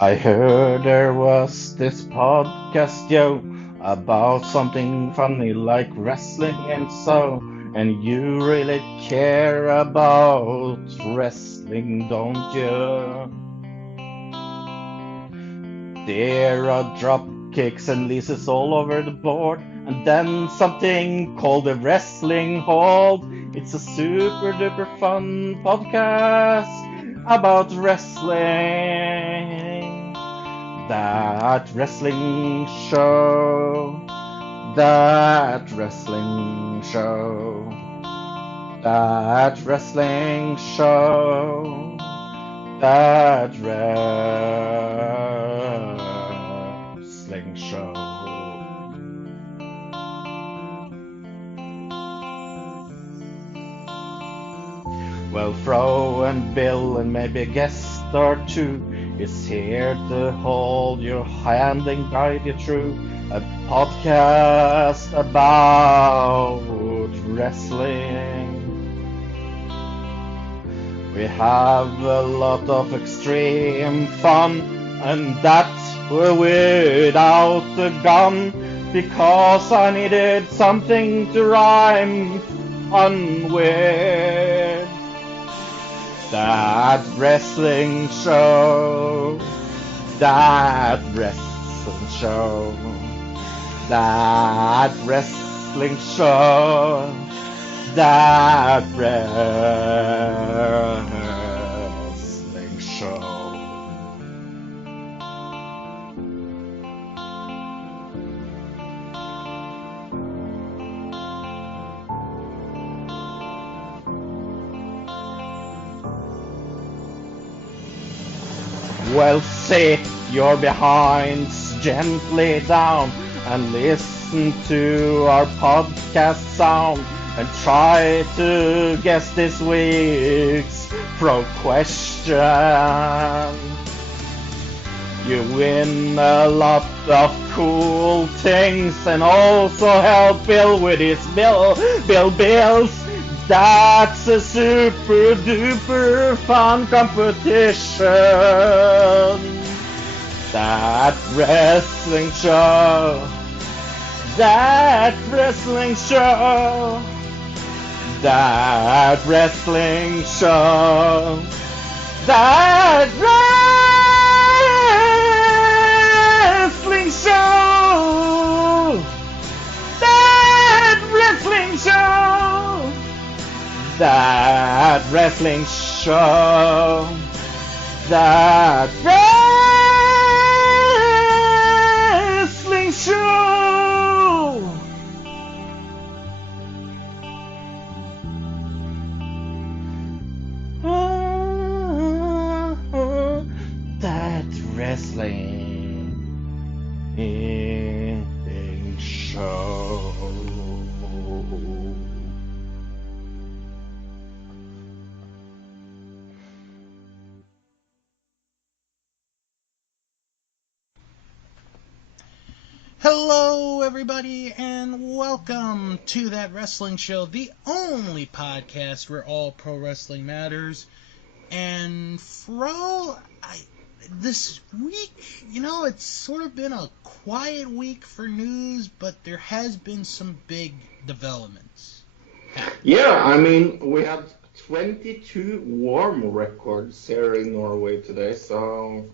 I heard there was this podcast, yo, about something funny like wrestling and so. And you really care about wrestling, don't you? There are drop kicks and leases all over the board, and then something called a wrestling hold. It's a super duper fun podcast about wrestling. That wrestling show. That wrestling show. That wrestling show. That wrestling show. Well, Fro and Bill and maybe a guest or two is here to hold your hand and guide you through a podcast about wrestling. We have a lot of extreme fun, and that's without a gun, because I needed something to rhyme fun with. That wrestling show, that wrestling show, that wrestling show, that wrestling show. Well, sit your behinds gently down and listen to our podcast sound and try to guess this week's pro question. You win a lot of cool things and also help Bill with his bills. That's a super duper fun competition. That wrestling show. That wrestling show. That wrestling show. That wrestling show. That wrestling show. That wrestling show. That wrestling show. That wrestling show. Hello, everybody, and welcome to That Wrestling Show, the only podcast where all pro wrestling matters. And Fro, this week, it's sort of been a quiet week for news, but there has been some big developments. Yeah, I mean, we had 22 warm records here in Norway today, so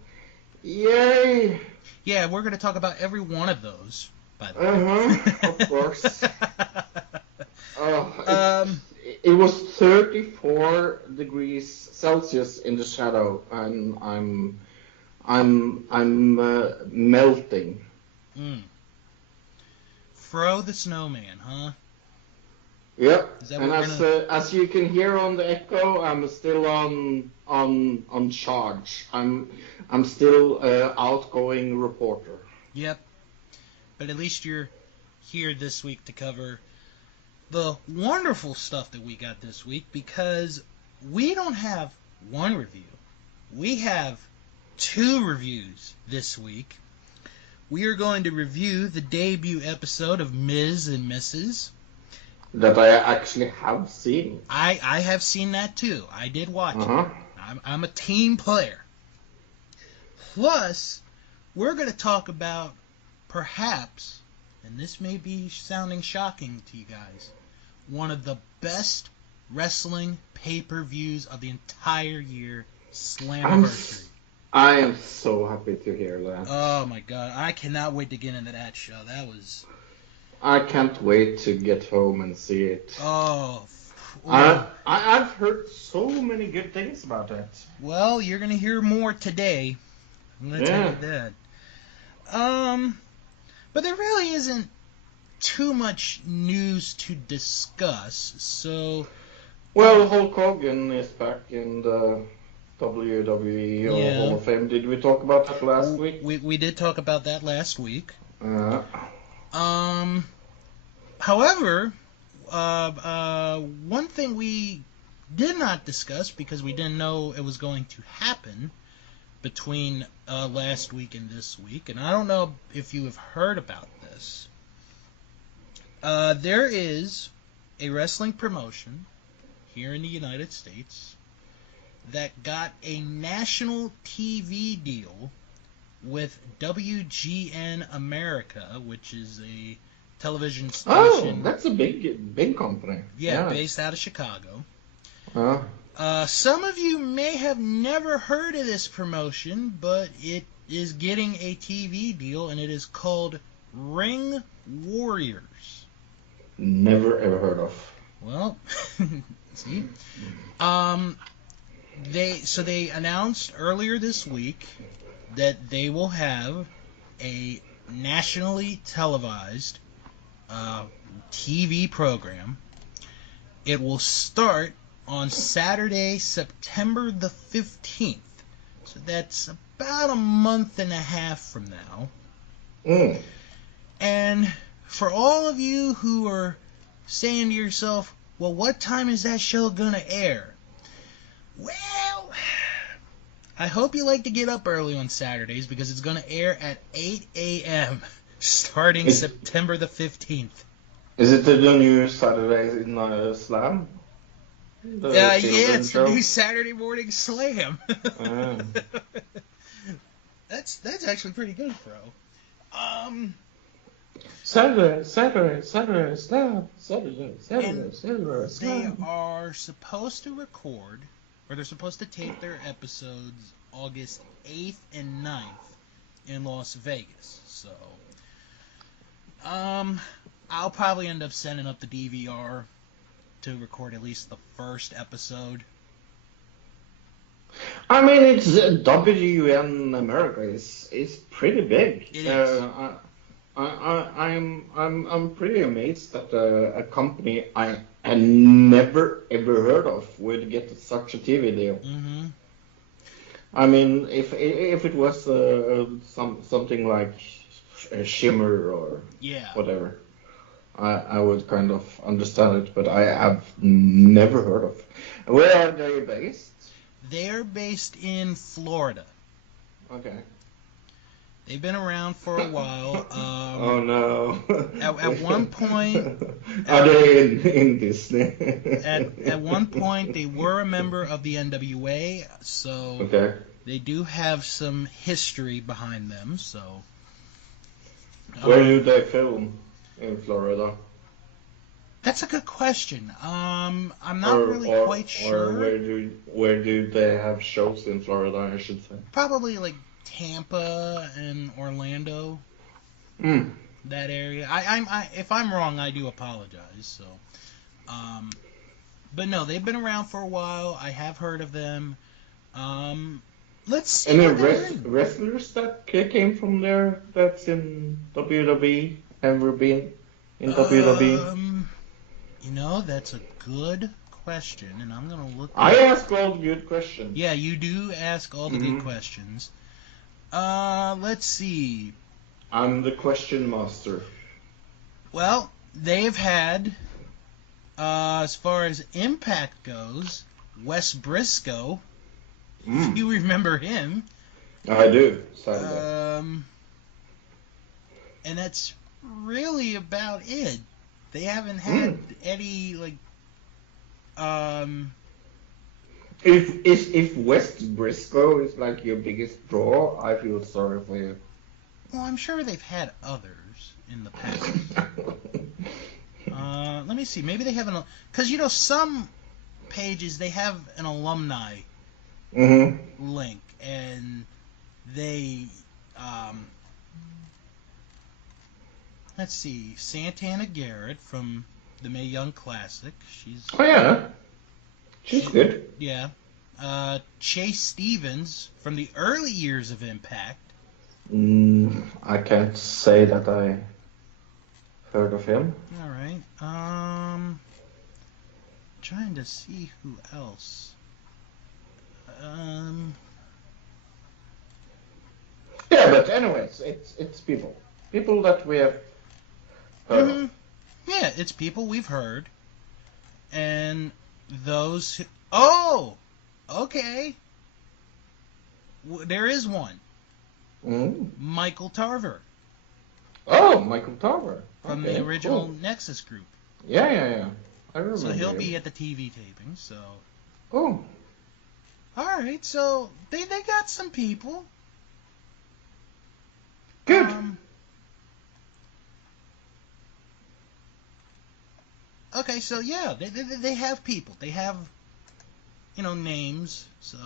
yay! Yeah, we're going to talk about every one of those, by the way. Of course. It was 34 degrees Celsius in the shadow, and I'm melting. Fro the Snowman, huh? Yep. And as you can hear on the echo, I'm still on charge. I'm still outgoing reporter. Yep. But at least you're here this week to cover the wonderful stuff that we got this week, because we don't have one review. We have two reviews this week. We are going to review the debut episode of Miz and Mrs. That I actually have seen. I have seen that too. I did watch it. Uh-huh. I'm a team player. Plus, we're going to talk about perhaps, and this may be sounding shocking to you guys, one of the best wrestling pay-per-views of the entire year, Slammiversary. I am so happy to hear that. Oh my god, I cannot wait to get into that show. I can't wait to get home and see it. Oh. I've heard so many good things about it. Well, you're going to hear more today. I'm going to tell you that. But there really isn't too much news to discuss, so... Well, Hulk Hogan is back in the WWE or Hall of Fame. Did we talk about that last week? We did talk about that last week. However, one thing we did not discuss because we didn't know it was going to happen between last week and this week, and I don't know if you have heard about this. There is a wrestling promotion here in the United States that got a national TV deal with WGN America, which is a television station. Oh, that's a big company. Yeah, based out of Chicago. Uh, Some of you may have never heard of this promotion, but it is getting a TV deal, and it is called Ring Warriors. Never ever heard of. Well, see, they announced earlier this week that they will have a nationally televised TV program. It will start on Saturday, September the 15th. So that's about a month and a half from now. And for all of you who are saying to yourself, well, what time is that show going to air? Well, I hope you like to get up early on Saturdays because it's going to air at 8 a.m. starting September the 15th. Is it the new Saturday Slam? Yeah, it's the new Saturday Morning Slam. That's actually pretty good, bro. Saturday Slam. Saturday Slam. They are supposed to record, or they're supposed to tape their episodes August 8th and 9th in Las Vegas. So, I'll probably end up sending up the DVR to record at least the first episode. I mean, it's WN America is pretty big. It is. I'm pretty amazed that a company I never ever heard of would get such a TV deal. Mm-hmm. I mean, if it was something like a Shimmer or whatever, I would kind of understand it, but I have never heard of. Where are they based? They're based in Florida. Okay. They've been around for a while. Oh no! At one point, are they in Disney? at one point, they were a member of the NWA, so they do have some history behind them. So, where do they film in Florida? That's a good question. I'm not really quite sure. Or where do they have shows in Florida? I should say. Probably like Tampa and Orlando. That area. I if I'm wrong, I do apologize. So, but no, they've been around for a while. I have heard of them. Let's see. Any wrestlers that came from there that's in WWE? Ever been in WWE? You know, that's a good question, and I'm gonna look. I ask all the good questions. Yeah, you do ask all the good questions. Let's see. I'm the question master. Well, they've had, as far as Impact goes, Wes Briscoe. If you remember him. I do. And that's really about it. They haven't had any, like, If West Briscoe is like your biggest draw, I feel sorry for you. Well, I'm sure they've had others in the past. Let me see. Maybe they have because some pages they have an alumni link, and they let's see, Santana Garrett from the Mae Young Classic. She's good. Yeah. Chase Stevens from the early years of Impact. I can't say that I heard of him. All right. Trying to see who else. Yeah, but anyways, it's people that we have heard of. Yeah, it's people we've heard, and those. Oh, okay. There is one. Michael Tarver. Oh, Michael Tarver. From the original Nexus group. Yeah. I remember. So he'll be at the TV taping, so. Oh. Alright, so they got some people. Good. Okay, so yeah, they have people. They have, names, so.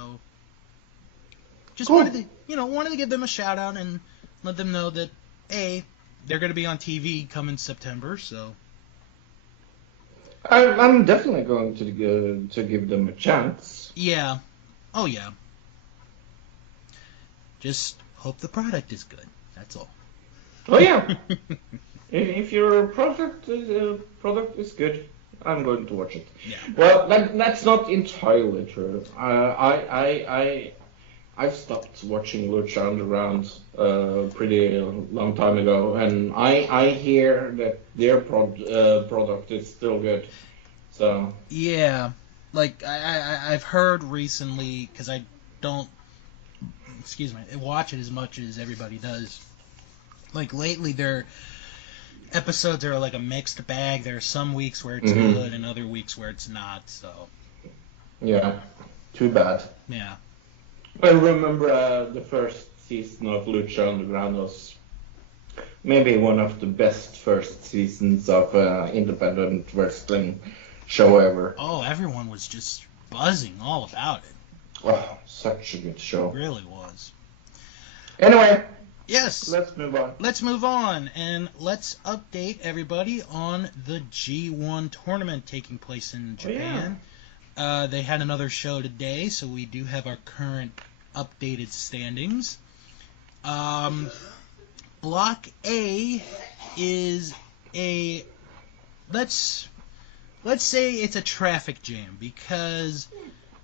Just wanted to give them a shout out and let them know that, A, they're going to be on TV come in September, so. I'm definitely going to give them a chance. Yeah. Oh, yeah. Just hope the product is good. That's all. Oh, yeah. If your product is good, I'm going to watch it. Yeah. Well, that's not entirely true. I've stopped watching Lucha Underground pretty long time ago, and I hear that their product is still good. So yeah, like I've heard recently, because I don't, watch it as much as everybody does. Like lately, their episodes are like a mixed bag. There are some weeks where it's good, and other weeks where it's not. So yeah, too bad. Yeah. I remember the first season of Lucha Underground was maybe one of the best first seasons of independent wrestling show ever. Oh, everyone was just buzzing all about it. Oh, such a good show. It really was. Anyway. Yes. Let's move on. Let's move on, and let's update everybody on the G1 tournament taking place in Japan. Oh, yeah. They had another show today, so we do have our current updated standings. Block A is a let's say it's a traffic jam, because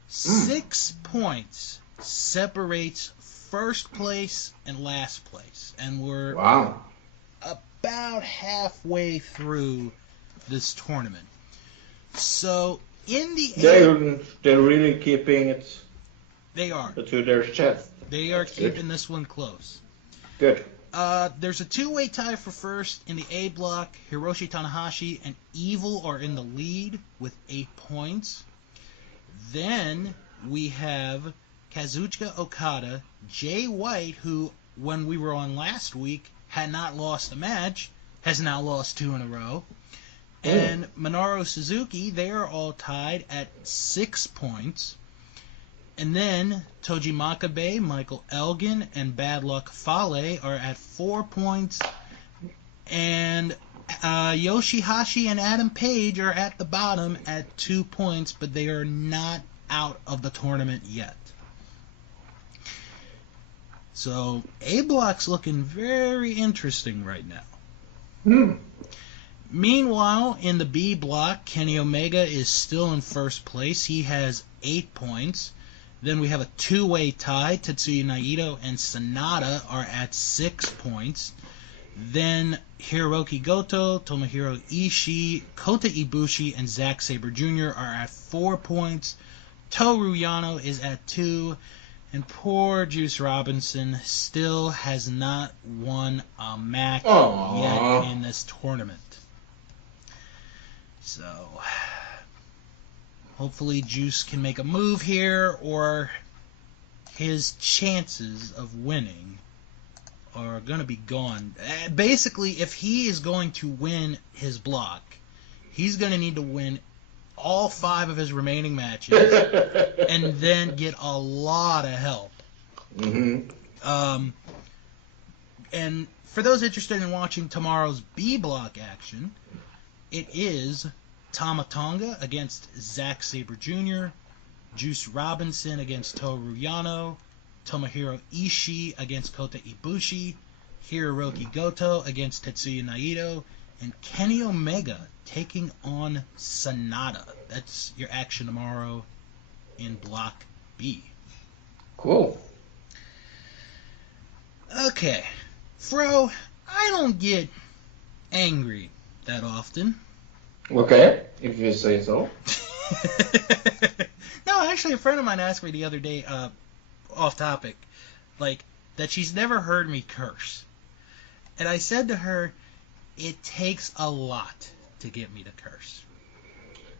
6 points separates first place and last place, and we're about halfway through this tournament. So in the they're really keeping it. They are to their chest. They are keeping this one close. Good. There's a two-way tie for first in the A block. Hiroshi Tanahashi and Evil are in the lead with 8 points. Then we have Kazuchika Okada, Jay White, who, when we were on last week, had not lost a match, has now lost 2 in a row. And Minoru Suzuki, they are all tied at 6 points. And then Toji Makabe, Michael Elgin, and Bad Luck Fale are at 4 points. And Yoshihashi and Adam Page are at the bottom at 2 points, but they are not out of the tournament yet. So A block's looking very interesting right now. Meanwhile, in the B block, Kenny Omega is still in first place. He has 8 points. Then we have a two-way tie. Tetsuya Naito and Sonata are at 6 points. Then Hiroki Goto, Tomohiro Ishii, Kota Ibushi, and Zack Sabre Jr. are at 4 points. Toru Yano is at 2. And poor Juice Robinson still has not won a match yet in this tournament. So, Hopefully Juice can make a move here, or his chances of winning are going to be gone. Basically, if he is going to win his block, he's going to need to win all 5 of his remaining matches and then get a lot of help. Mm-hmm. And for those interested in watching tomorrow's B block action, it is Tama Tonga against Zack Sabre Jr., Juice Robinson against Toru Yano, Tomohiro Ishii against Kota Ibushi, Hiroki Goto against Tetsuya Naito, and Kenny Omega taking on Sonata. That's your action tomorrow in Block B. Cool. Okay. Fro, I don't get angry that often. Okay, if you say so. No, actually, a friend of mine asked me the other day, off topic, like, that she's never heard me curse. And I said to her, it takes a lot to get me to curse.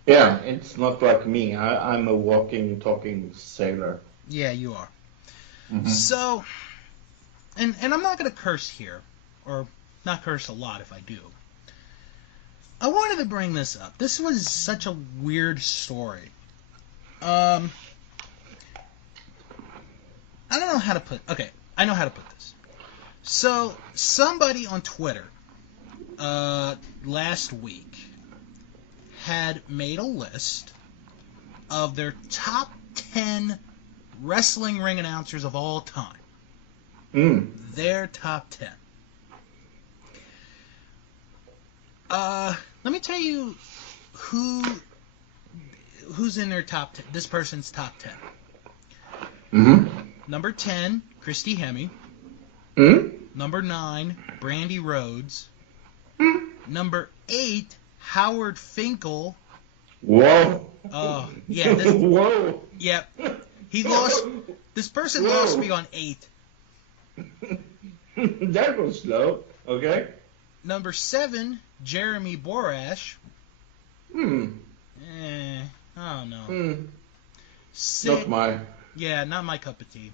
Yeah, it's not like me. I'm a walking, talking sailor. Yeah, you are. Mm-hmm. So, and I'm not going to curse here, or not curse a lot if I do. I wanted to bring this up. This was such a weird story. I don't know how to put... Okay, I know how to put this. So, somebody on Twitter last week had made a list of their top 10 wrestling ring announcers of all time. Their top 10. Let me tell you who's in their top 10. This person's top 10. Number 10, Christy Hemme. Number 9, Brandy Rhodes. Number 8, Howard Finkel. Whoa. Oh, yeah. Whoa. Yep. He lost. This person lost me on 8. That was slow. Okay. Number 7, Jeremy Borash. I don't know. 6, Not my. Yeah, not my cup of tea.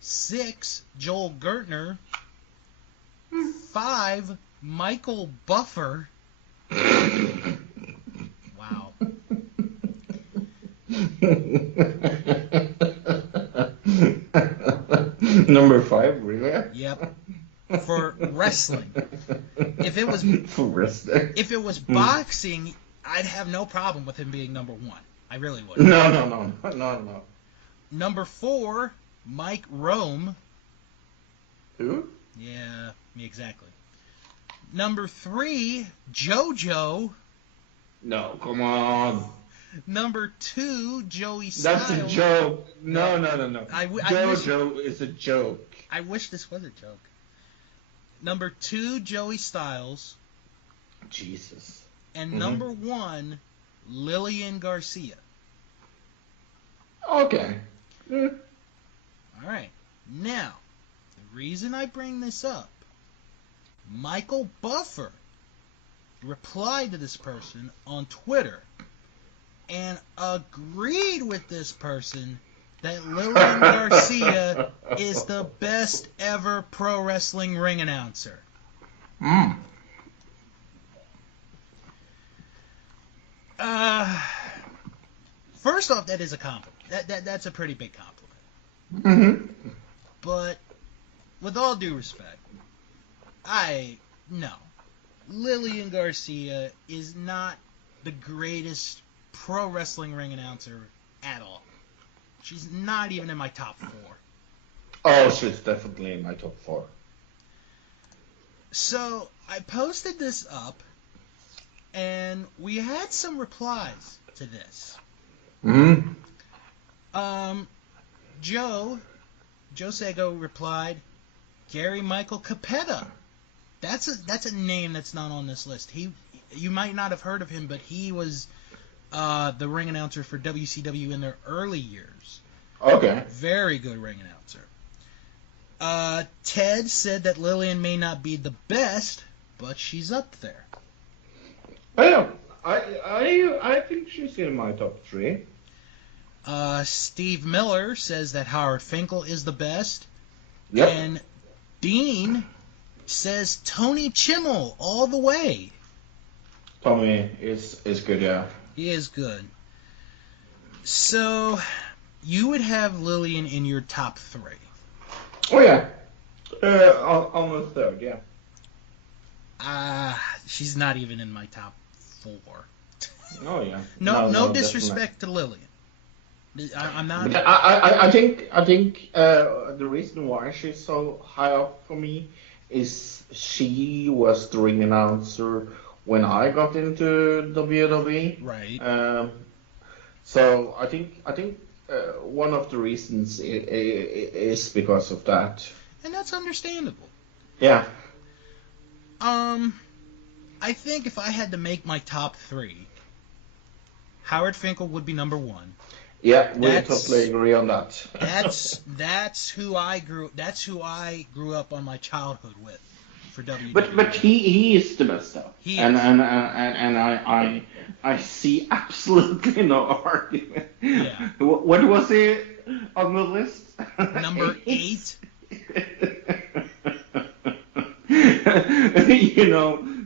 6, Joel Gertner. 5, Michael Buffer. Wow. Number 5, really? Yep. For wrestling. If it was For wrestling. If it was boxing, I'd have no problem with him being number 1. I really would. No. Number 4, Mike Rome. Who? Yeah, exactly. Number 3, JoJo. No, come on. Number 2, Joey Styles. That's a joke. No. JoJo is a joke. I wish this was a joke. Number 2, Joey Styles. Jesus. And number 1, Lillian Garcia. Okay. All right. Now, the reason I bring this up, Michael Buffer replied to this person on Twitter and agreed with this person that Lillian Garcia is the best ever pro wrestling ring announcer. First off, that is a compliment. That's a pretty big compliment. But with all due respect, no. Lillian Garcia is not the greatest pro wrestling ring announcer at all. She's not even in my top 4. Oh, she's definitely in my top 4. So, I posted this up, and we had some replies to this. Joe Sego replied, Gary Michael Capetta. That's a name that's not on this list. You might not have heard of him, but he was the ring announcer for WCW in their early years. Okay. Very good ring announcer. Ted said that Lillian may not be the best, but she's up there. I think she's in my top 3. Steve Miller says that Howard Finkel is the best. Yep. And Dean says Tony Chimmel all the way. Tommy is good, yeah. He is good. So, you would have Lillian in your top 3. Oh, yeah. On the 3rd, yeah. She's not even in my top 4. Oh, yeah. No disrespect to Lillian. I'm not. But I think the reason why she's so high up for me is she was the ring announcer when I got into WWE. Right. So I think one of the reasons is because of that. And that's understandable. Yeah. I think if I had to make my top 3, Howard Finkel would be number 1. Yeah, we totally agree on that. That's who I grew up on my childhood with for WWE. But he is the best though. He and is. And I see absolutely no argument. Yeah. What was he on the list? Number 8.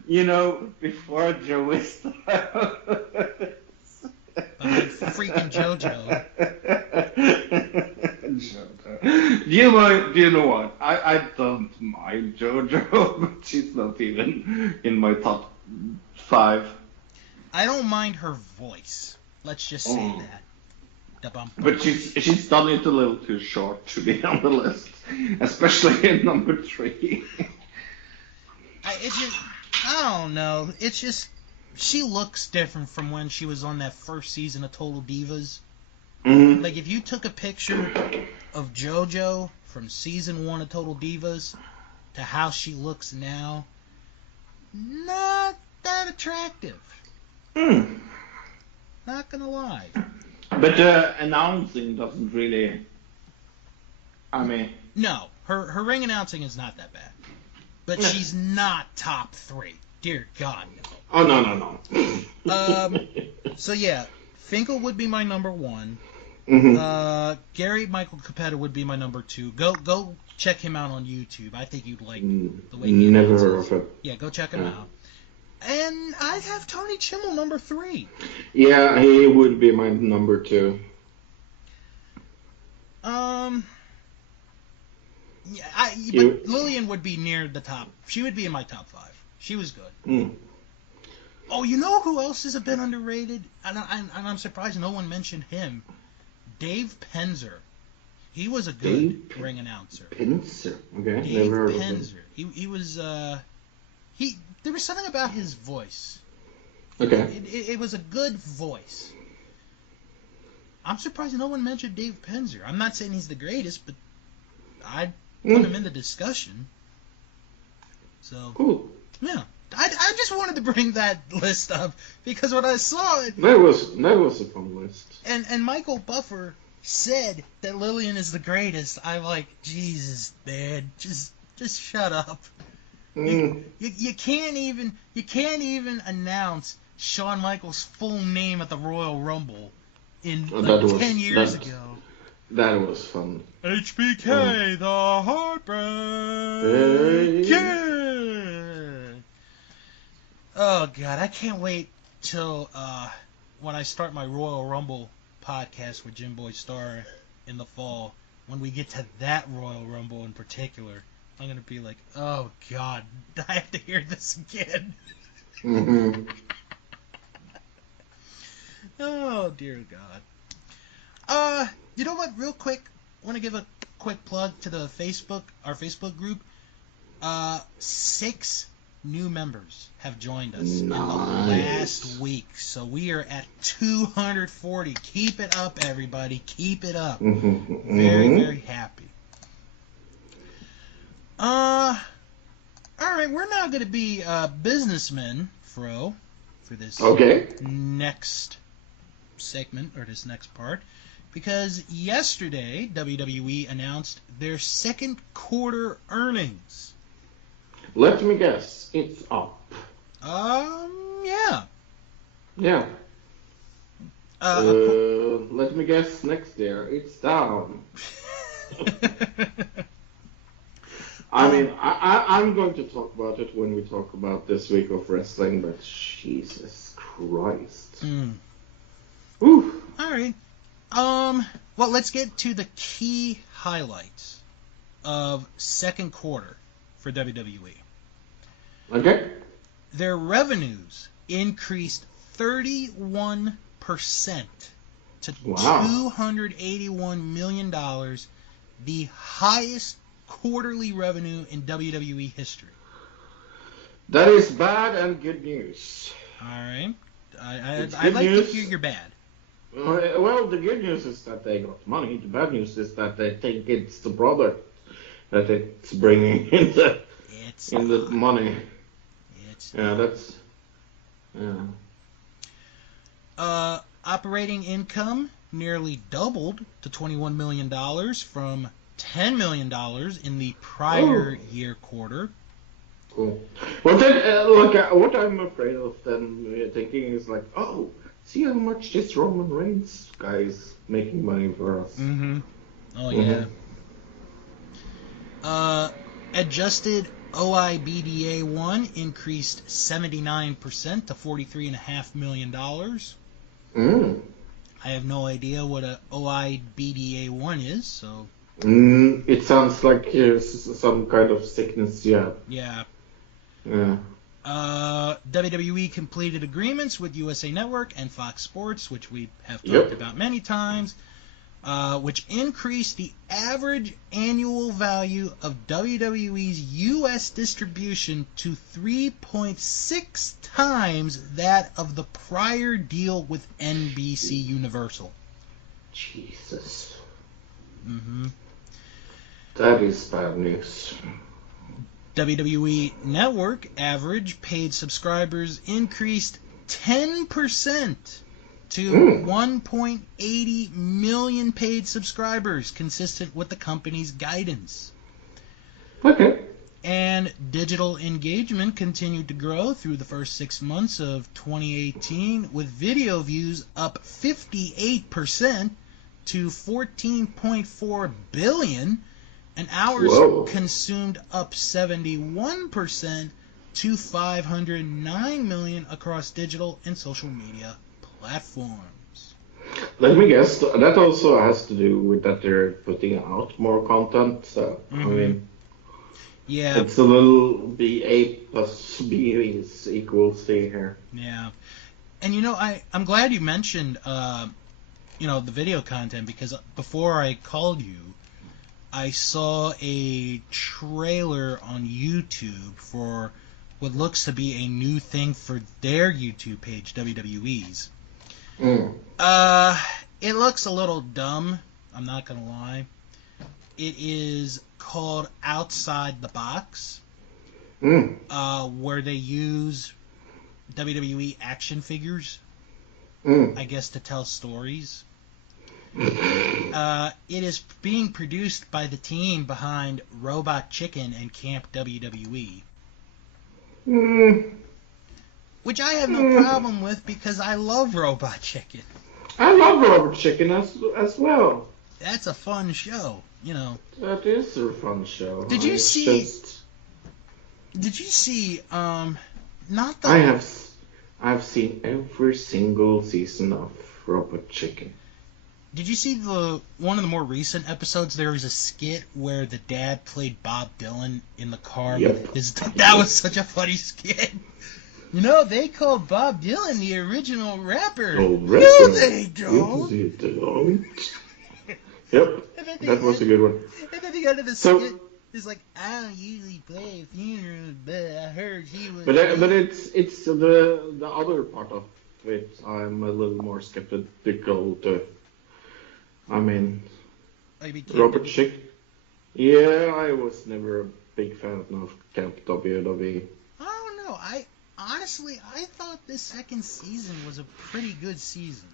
you know, before Joey started. Freaking JoJo. Do you know what? I don't mind JoJo, but she's not even in my top 5. I don't mind her voice. Let's just say that. But she's done it a little too short to be on the list, especially in number 3. I don't know. It's just she looks different from when she was on that first season of Total Divas. Mm-hmm. Like, if you took a picture of JoJo from season 1 of Total Divas to how she looks now, not that attractive. Not gonna lie. But announcing doesn't really. I mean. No, her ring announcing is not that bad. But she's not top 3. Dear God, no. Oh, no. So yeah, Finkel would be my number 1. Mm-hmm. Gary Michael Capetta would be my number 2. Go check him out on YouTube. I think you'd like the way he never announces. heard of it. Yeah, go check him out. And I'd have Tony Chimmel number 3. Yeah, he would be my number 2. Yeah, but Lillian would be near the top. She would be in my top 5. She was good. Oh, you know who else is a bit underrated? And I'm surprised no one mentioned him. Dave Penzer. He was a good ring announcer. Penzer? Okay, Dave never heard of Penzer. him. He was, there was something about his voice. Okay. It was a good voice. I'm surprised no one mentioned Dave Penzer. I'm not saying he's the greatest, but I'd put him in the discussion. So, cool. Yeah. I just wanted to bring that list up because when I saw it... That was a fun list. And Michael Buffer said that Lillian is the greatest. I'm like, Jesus, man, just shut up. You can't even announce Shawn Michaels' full name at the Royal Rumble in 10 years ago. That was fun. HBK, the Heartbreak Kid. Oh God, I can't wait till when I start my Royal Rumble podcast with Jim Boy Star in the fall. When we get to that Royal Rumble in particular, I'm gonna be like, oh God, I have to hear this again. Mm-hmm. Oh dear God. You know what? Real quick, I want to give a quick plug to the our Facebook group. 6 new members have joined us in the last week, so we are at 240. Keep it up, everybody. Keep it up. Very, very happy. All right, we're now going to be businessmen, Fro, for this next segment or this next part. Because yesterday, WWE announced their second quarter earnings. Let me guess, it's up. Yeah. Yeah. Let me guess. Next year, it's down. I mean, I'm going to talk about it when we talk about this week of wrestling, but Jesus Christ. Whew. All right. Well, let's get to the key highlights of second quarter for WWE. Okay. Their revenues increased 31% to $281 million, the highest quarterly revenue in WWE history. That is bad and good news. All right. I like to hear you're bad. Well, the good news is that they got money. The bad news is that they think it's the product that it's bringing in the money. Operating income nearly doubled to $21 million from $10 million in the prior year quarter. Cool. Well, then, what I'm afraid of then thinking is like, oh, see how much this Roman Reigns guy is making money for us. Mm-hmm. Oh, yeah. Adjusted OIBDA1 increased 79% to $43.5 million. I have no idea what a OIBDA1 is, so... It sounds like some kind of sickness, yeah. Yeah. WWE completed agreements with USA Network and Fox Sports, which we have talked about many times, which increased the average annual value of WWE's U.S. distribution to 3.6 times that of the prior deal with NBC Universal. Jesus. Mm-hmm. That is bad news. WWE Network average paid subscribers increased 10% to 1.80 million paid subscribers, consistent with the company's guidance. Okay. And digital engagement continued to grow through the first 6 months of 2018, with video views up 58% to 14.4 billion, and hours consumed up 71% to 509 million across digital and social media platforms. Let me guess, that also has to do with that they're putting out more content, so, I mean, it's a little A plus B is equals C here. Yeah. And, I'm glad you mentioned, the video content, because before I called you, I saw a trailer on YouTube for what looks to be a new thing for their YouTube page, WWE's. It looks a little dumb, I'm not going to lie. It is called Outside the Box, where they use WWE action figures, I guess, to tell stories. It is being produced by the team behind Robot Chicken and Camp WWE. Which I have no problem with because I love Robot Chicken. I love Robot Chicken as well. That's a fun show, That is a fun show. Did you see not the... I've seen every single season of Robot Chicken. Did you see one of the more recent episodes? There was a skit where the dad played Bob Dylan in the car with his... That was such a funny skit. They called Bob Dylan the original rapper. Oh, no, they don't. Yep, that was a good one. And then the end of the skit is like, I don't usually play funerals, but I heard he was... But it's the other part of it I'm a little more skeptical to. I mean, Robot Chicken. Yeah, I was never a big fan of Camp WWE. I don't know. Honestly, I thought this second season was a pretty good season.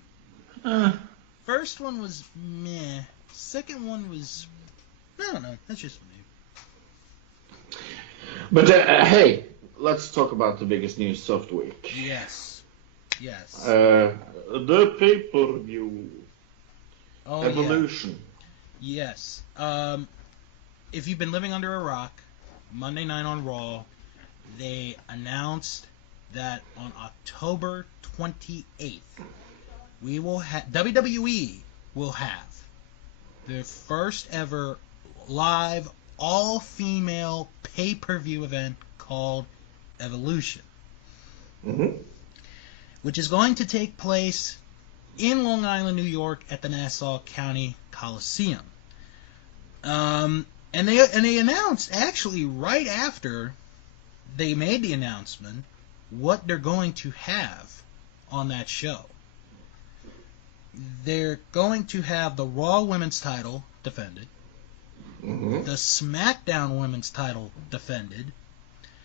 First one was meh. Second one was... I don't know. That's just me. But hey, let's talk about the biggest news of the week. Yes. Yes. The pay-per-view Oh, Evolution. yeah. Yes. If you've been living under a rock, Monday night on Raw, they announced that on October 28th, WWE will have their first ever live all-female pay-per-view event called Evolution, Mm-hmm. which is going to take place in Long Island, New York, at the Nassau County Coliseum. And they announced, actually right after they made the announcement, what they're going to have on that show. They're going to have the Raw Women's title defended, Mm-hmm. the SmackDown Women's title defended,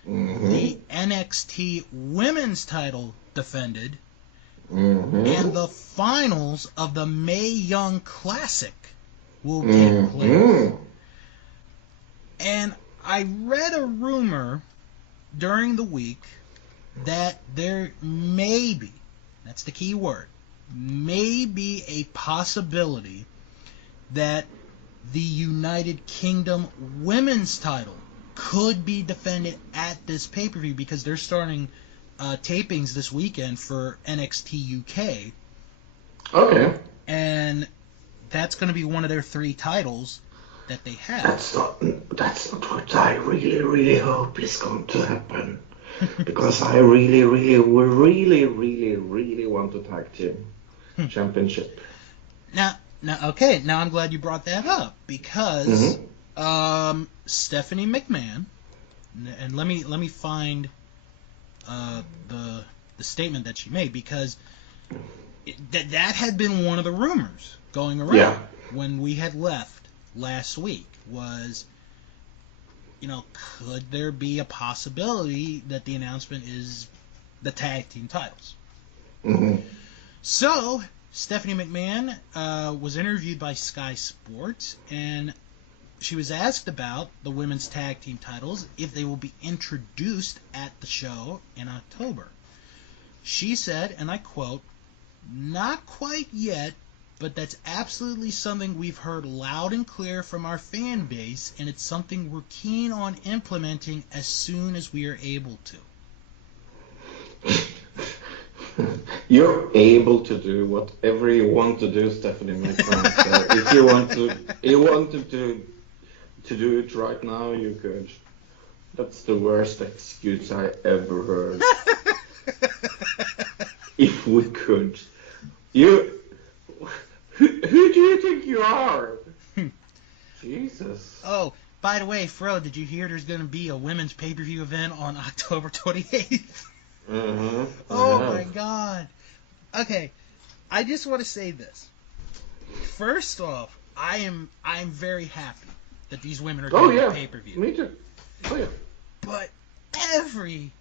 Mm-hmm. the NXT Women's title defended, Mm-hmm. and the finals of the Mae Young Classic will take place. Mm-hmm. And I read a rumor during the week that there may be, that's the key word, may be a possibility that the United Kingdom Women's title could be defended at this pay-per-view because they're starting tapings this weekend for NXT UK. Okay. And that's going to be one of their 3 titles that they have. That's not what I really hope is going to happen. Because I really want to tag team championship. Now, okay. Now I'm glad you brought that up because Stephanie McMahon, and let me find the statement that she made because that had been one of the rumors going around when we had left last week was, could there be a possibility that the announcement is the tag team titles? Mm-hmm. So, Stephanie McMahon was interviewed by Sky Sports, and she was asked about the women's tag team titles, if they will be introduced at the show in October. She said, and I quote, "Not quite yet, but that's absolutely something we've heard loud and clear from our fan base, and it's something we're keen on implementing as soon as we are able to." You're able to do whatever you want to do, Stephanie McMahon. So if you wanted to do it right now, you could. That's the worst excuse I ever heard. If we could. Who do you think you are? Jesus. Oh, by the way, Fro, did you hear there's going to be a women's pay-per-view event on October 28th? Uh-huh. Oh my God. Okay, I just want to say this. First off, I'm very happy that these women are doing a pay-per-view. Me too. Oh yeah. But every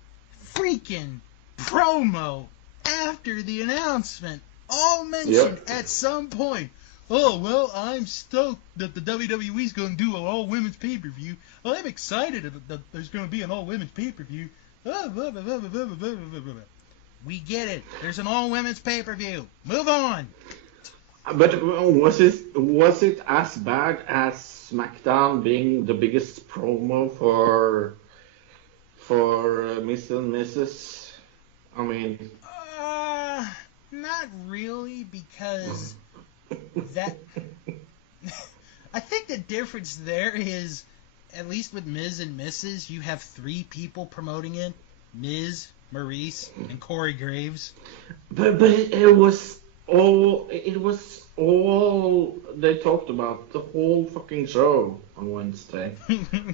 freaking promo after the announcement all mentioned at some point, "Oh, well, I'm stoked that the WWE's going to do an all-women's pay-per-view. I'm excited that there's going to be an all-women's pay-per-view. We get it. There's an all-women's pay-per-view. Move on." But was it as bad as SmackDown being the biggest promo for Miz and Mrs? I mean, not really, because that. I think the difference there is, at least with Miz and Mrs, you have 3 people promoting it: Miz, Maurice, and Corey Graves. But it was all they talked about the whole fucking show on Wednesday.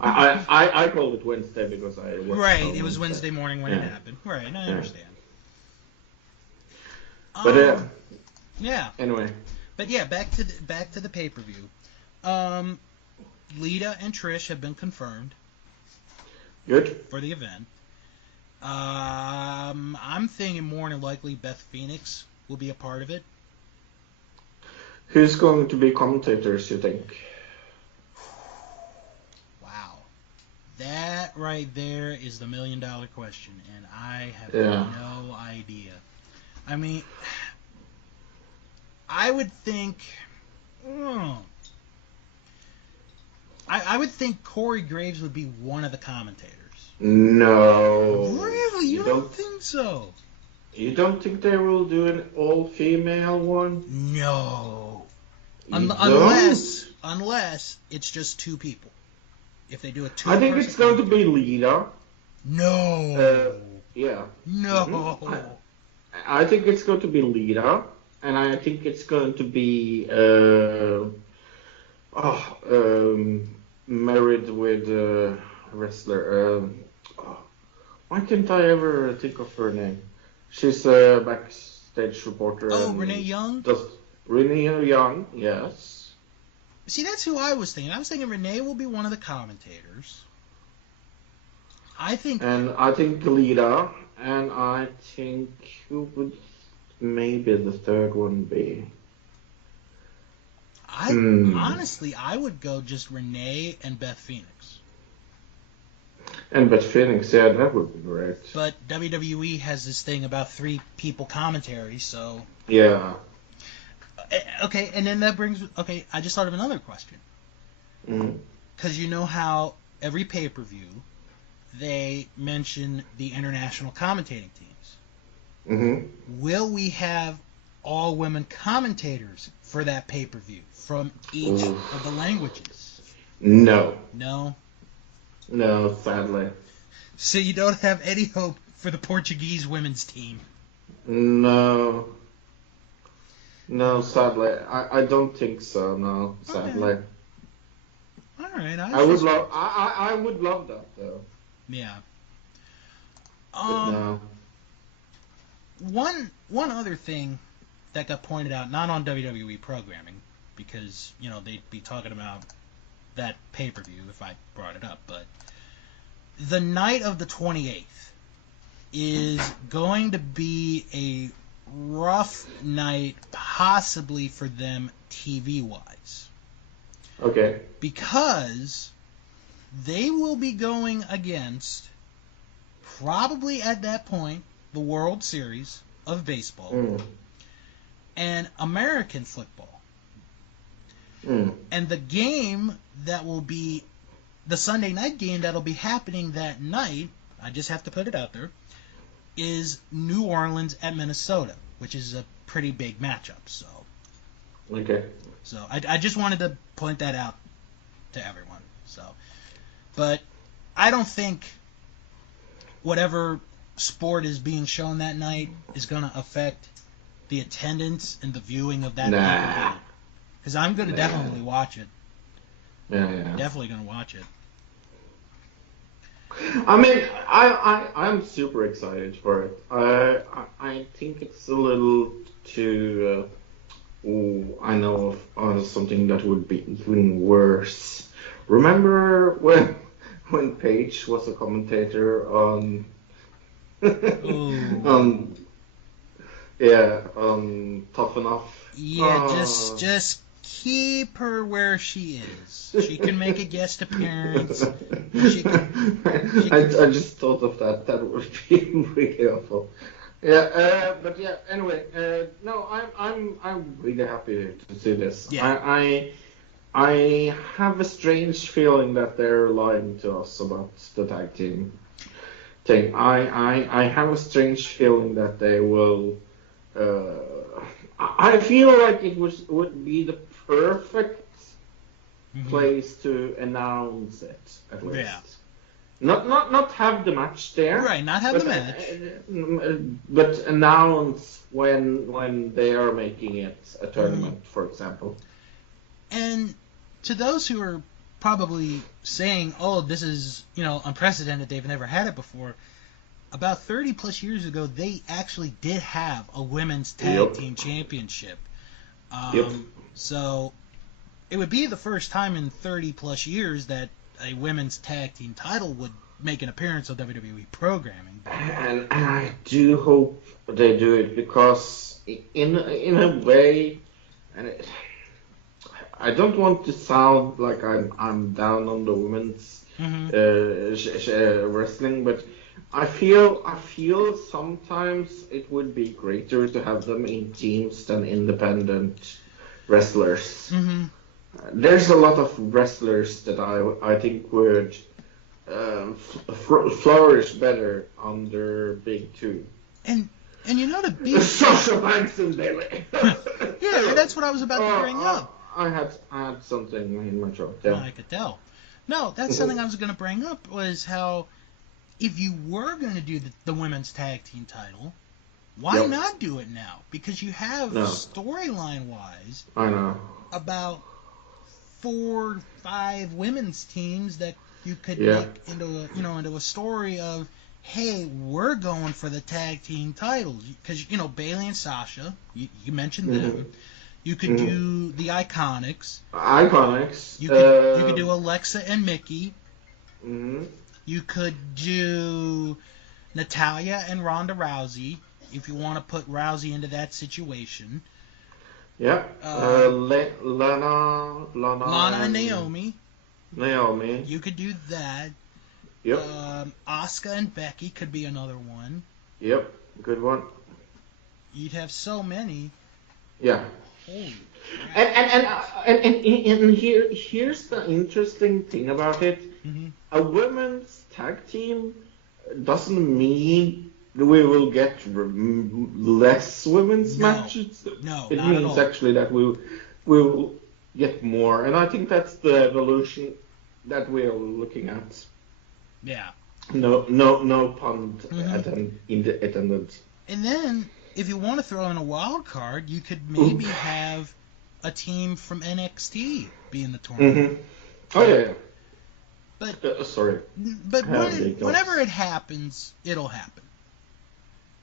I called it Wednesday because I watched right. It was Wednesday morning when it happened. Right, I understand. But yeah. Anyway. But yeah, back to the pay-per-view. Lita and Trish have been confirmed. Good. For the event. I'm thinking more than likely Beth Phoenix will be a part of it. Who's going to be commentators, you think? Wow. That right there is the $1 million question, and I have no idea. I mean, I would think. I would think Corey Graves would be one of the commentators. No. Really? You don't think so? You don't think they will do an all-female one? No. Unless it's just two people. If they do a two. I think it's going to be Lita. No. Yeah. No. Mm-hmm. I think it's going to be Lita, and I think it's going to be married with a wrestler. Why can't I ever think of her name? She's a backstage reporter. Oh, Renee Young? Renee Young, yes. See, that's who I was thinking. I was thinking Renee will be one of the commentators. I think Lita, and I think who would maybe the third one be? Honestly, I would go just Renee and Beth Phoenix. And Beth Phoenix, yeah, that would be great. But WWE has this thing about 3 people commentary, so... Yeah. Okay, and then that brings... Okay, I just thought of another question. Because you know how every pay-per-view, they mention the international commentating teams. Mm-hmm. Will we have all-women commentators for that pay-per-view from each of the languages? No. No? No, sadly. So you don't have any hope for the Portuguese women's team? No. No, sadly. I don't think so, no, sadly. Okay. Alright, I would love that, though. Yeah. No. One other thing that got pointed out, not on WWE programming, because, you know, they'd be talking about that pay-per-view if I brought it up, but the night of the 28th is going to be a rough night, possibly for them TV-wise. Okay. Because they will be going against, probably at that point, the World Series of Baseball and American football. And the game that will be the Sunday night game that'll be happening that night, I just have to put it out there, is New Orleans at Minnesota, which is a pretty big matchup. So, okay. So I just wanted to point that out to everyone. So, but I don't think whatever sport is being shown that night is going to affect the attendance and the viewing of that pay-per-view. Because I'm going to definitely watch it. Yeah. Definitely going to watch it. I mean, I'm super excited for it. I think it's a little too... I know of something that would be even worse. Remember when Paige was a commentator on... on Tough Enough? Yeah, just keep her where she is. She can make a guest appearance. I just thought of that. That would be really awful. Yeah, but yeah. Anyway, no, I'm really happy to see this. Yeah. I have a strange feeling that they're lying to us about the tag team thing. I have a strange feeling that they will. I feel like it would be the perfect place to announce it, at least. Yeah. Not have the match there. Right, not have the match. But announce when they are making it a tournament, for example. And to those who are probably saying, "Oh, this is, unprecedented. They've never had it before." About 30 plus years ago, they actually did have a women's tag team championship. So it would be the first time in 30 plus years that a women's tag team title would make an appearance on WWE programming. And I do hope they do it, because in a way, and I don't want to sound like I'm down on the women's wrestling, but I feel sometimes it would be greater to have them in teams than independent wrestlers. Mm-hmm. There's a lot of wrestlers that I think would flourish better under Big Two. And you know the big Sasha Banks and Bailey. Yeah, and that's what I was about to bring up. I had something in my throat. Yeah. I could tell. No, that's something I was going to bring up was how if you were going to do the women's tag team title, why not do it now? Because you have storyline-wise, I know, about 4, 5 women's teams that you could make into a story of, hey, we're going for the tag team titles because Bailey and Sasha, you mentioned them. You could do the Iconics. You could do Alexa and Mickey. You could do Natalya and Ronda Rousey if you want to put Rousey into that situation. Yeah. Lana and Naomi. You could do that. Yep. Asuka and Becky could be another one. Yep. Good one. You'd have so many. Yeah. Holy and here's the interesting thing about it. A women's tag team doesn't mean we will get less women's matches. No, it not means at all. Actually that we will get more, and I think that's the evolution that we are looking at. Yeah. No pun intended. And then, if you want to throw in a wild card, you could maybe have a team from NXT be in the tournament. Oh yeah. But sorry. But whenever it happens, it'll happen.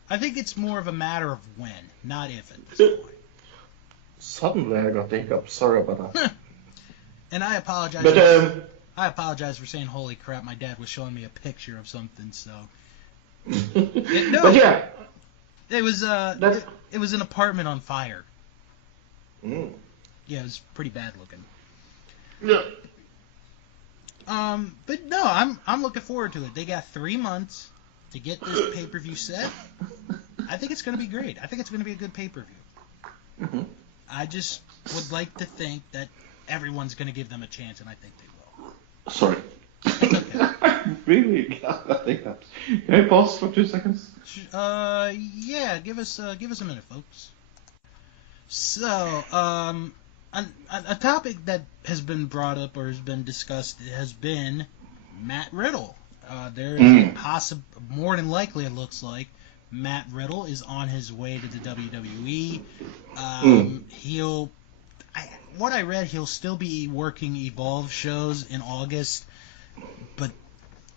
I think it's more of a matter of when, not if at this point. Suddenly I got the hiccups. Sorry about that. And I apologize. But I apologize for saying holy crap. My dad was showing me a picture of something, so. But yeah. It was it was an apartment on fire. Yeah, it was pretty bad looking. Yeah. But no, I'm looking forward to it. They got 3 months to get this pay-per-view set. I think it's going to be great. I think it's going to be a good pay-per-view. I just would like to think that everyone's going to give them a chance, and I think they will. Sorry. It's okay. I really got the hiccups. Can I pause for 2 seconds? Yeah, give us a minute, folks. So, a topic that has been brought up or has been discussed has been Matt Riddle. There is more than likely, it looks like, Matt Riddle is on his way to the WWE. What I read, he'll still be working Evolve shows in August, but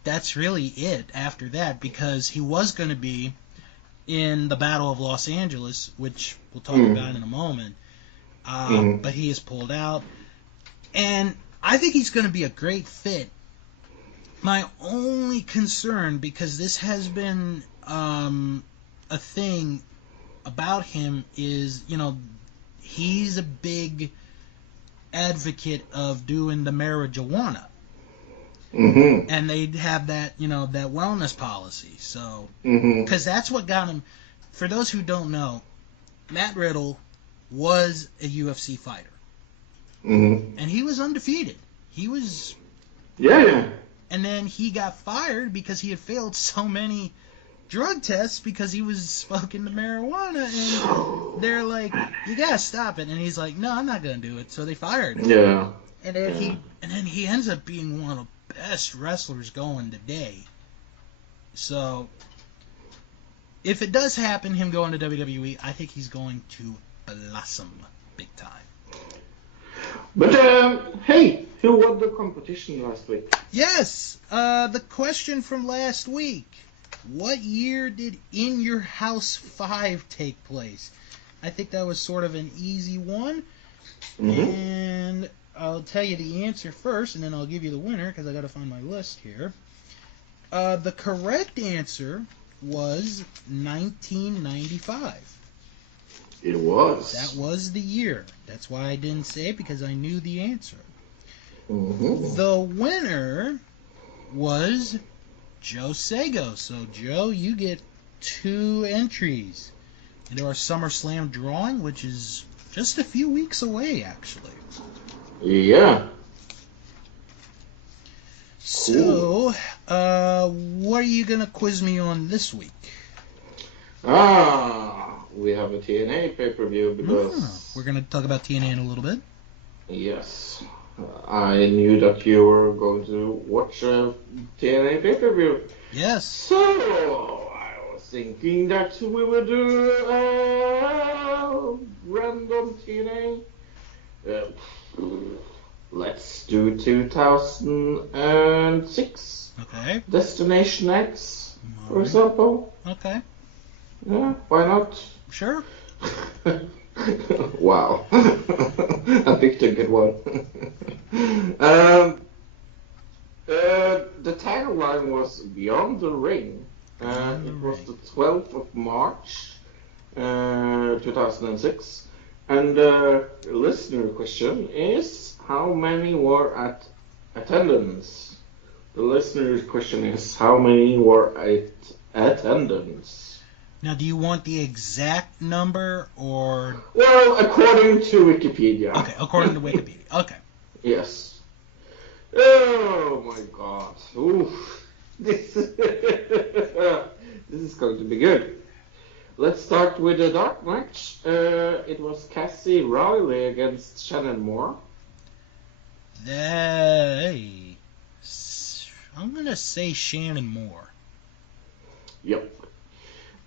that's really it after that, because he was going to be in the Battle of Los Angeles, which we'll talk about in a moment, but he has pulled out, and I think he's going to be a great fit. My only concern, because this has been a thing about him, is, he's a big advocate of doing the marijuana. And they'd have that, that wellness policy. So, because that's what got him. For those who don't know, Matt Riddle was a UFC fighter. And he was undefeated. He was... Yeah. And then he got fired because he had failed so many drug tests because he was smoking the marijuana. And they're like, you gotta stop it. And he's like, no, I'm not gonna do it. So they fired him. Yeah. And then he ends up being one of the best wrestlers going today. So, if it does happen, him going to WWE, I think he's going to blossom big time. But, hey, who won the competition last week? Yes, the question from last week. What year did In Your House 5 take place? I think that was sort of an easy one. And I'll tell you the answer first, and then I'll give you the winner, because I got to find my list here. The correct answer was 1995. It was. That was the year. That's why I didn't say it, because I knew the answer. The winner was Joe Sago. So, Joe, you get 2 entries into our SummerSlam drawing, which is just a few weeks away, actually. Yeah. So, what are you going to quiz me on this week? We have a TNA pay-per-view because... We're going to talk about TNA in a little bit. Yes. I knew that you were going to watch a TNA pay-per-view. Yes. So, I was thinking that we would do a random TNA. Let's do 2006. Okay. Destination X, for example. Okay. Yeah, why not? Sure. Wow. I picked a good one. The tagline was Beyond the Ring. It was the 12th of March, 2006. And the listener question is, how many were at attendance? The listener question is, how many were at attendance? Now, do you want the exact number or... Well, according to Wikipedia. Okay, according to Wikipedia. Okay. Yes. Oh my god. Oof. This is going to be good. Let's start with the dark match. It was Cassie Riley against Shannon Moore. I'm going to say Shannon Moore. Yep.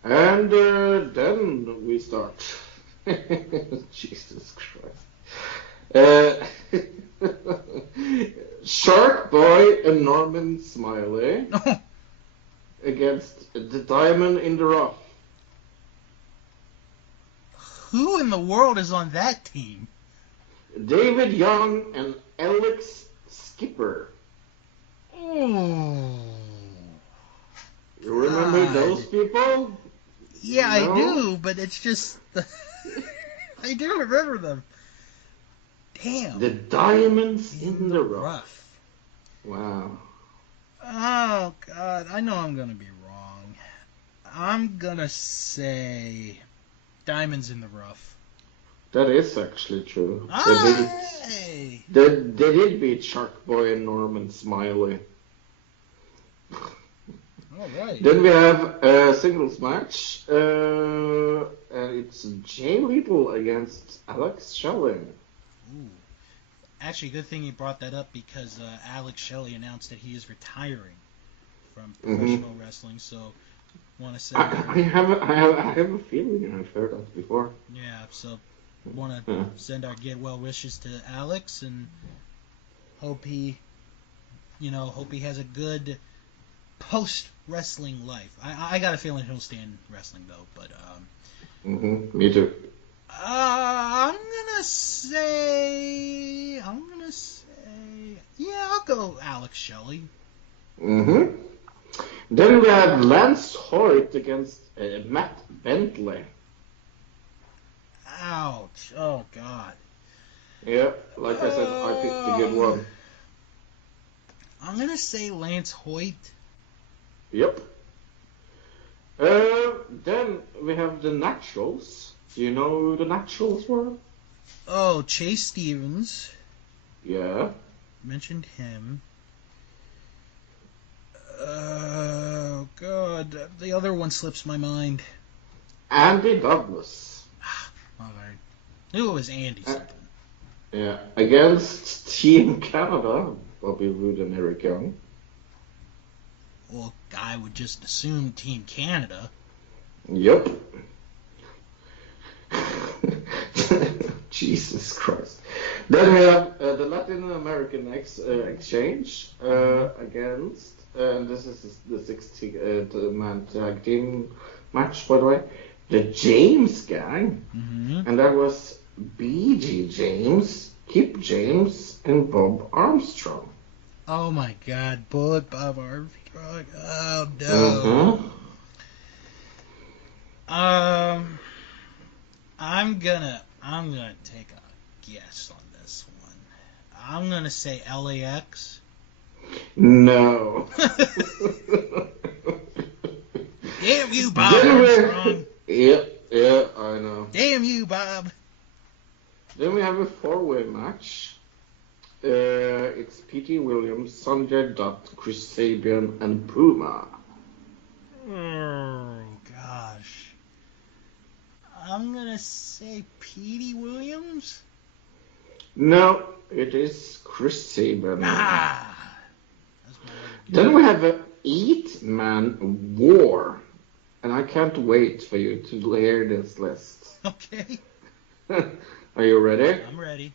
And then we start. Jesus Christ. Shark Boy and Norman Smiley against the Diamond in the Rough. Who in the world is on that team? David Young and Alex Skipper. Oh. You remember those people? Yeah, No? I do, but it's just... I do remember them. Damn. The Diamonds in the Rough. Wow. Oh, God. I know I'm going to be wrong. I'm going to say Diamonds in the Rough. That is actually true. Hey! They did beat Shark Boy and Norman Smiley. All right. Then we have a singles match, and it's Jay Lethal against Alex Shelley. Ooh. Actually, good thing you brought that up because Alex Shelley announced that he is retiring from professional wrestling. So, want to say I have a feeling I've heard that before. yeah. So, want to send our get well wishes to Alex and hope he has a good post wrestling life. I got a feeling he'll stay in wrestling though, but Me too. I'm gonna say yeah, I'll go Alex Shelley. Then we have Lance Hoyt against Matt Bentley. Ouch! Oh God. Yeah, like I said, I picked a good one. I'm gonna say Lance Hoyt. Yep. Then we have the Naturals. Do you know who the Naturals were? Oh, Chase Stevens. Yeah. Mentioned him. Oh, God. The other one slips my mind. Andy Douglas. All right. Knew it was Andy something. Yeah. Against Team Canada, Bobby Roode and Eric Young. Well, I would just assume Team Canada. Yep. Jesus Christ. Then we have the Latin American Exchange against, and this is the 60-man tag team match, by the way, the James Gang. And that was B.G. James, Kip James, and Bob Armstrong. Oh my God, Bullet Bob Armstrong. Oh no. I'm gonna take a guess on this one. I'm gonna say LAX. No. Damn you, Bob Armstrong. Yeah, I know. Damn you, Bob. Then we have a four-way match. It's P.T. Williams, Sanjay Dutt, Chris Sabian, and Puma. Oh, gosh. I'm going to say P.T. Williams? No, it is Chris Sabian. Then we have an 8-man war. And I can't wait for you to hear this list. Okay. Are you ready? I'm ready.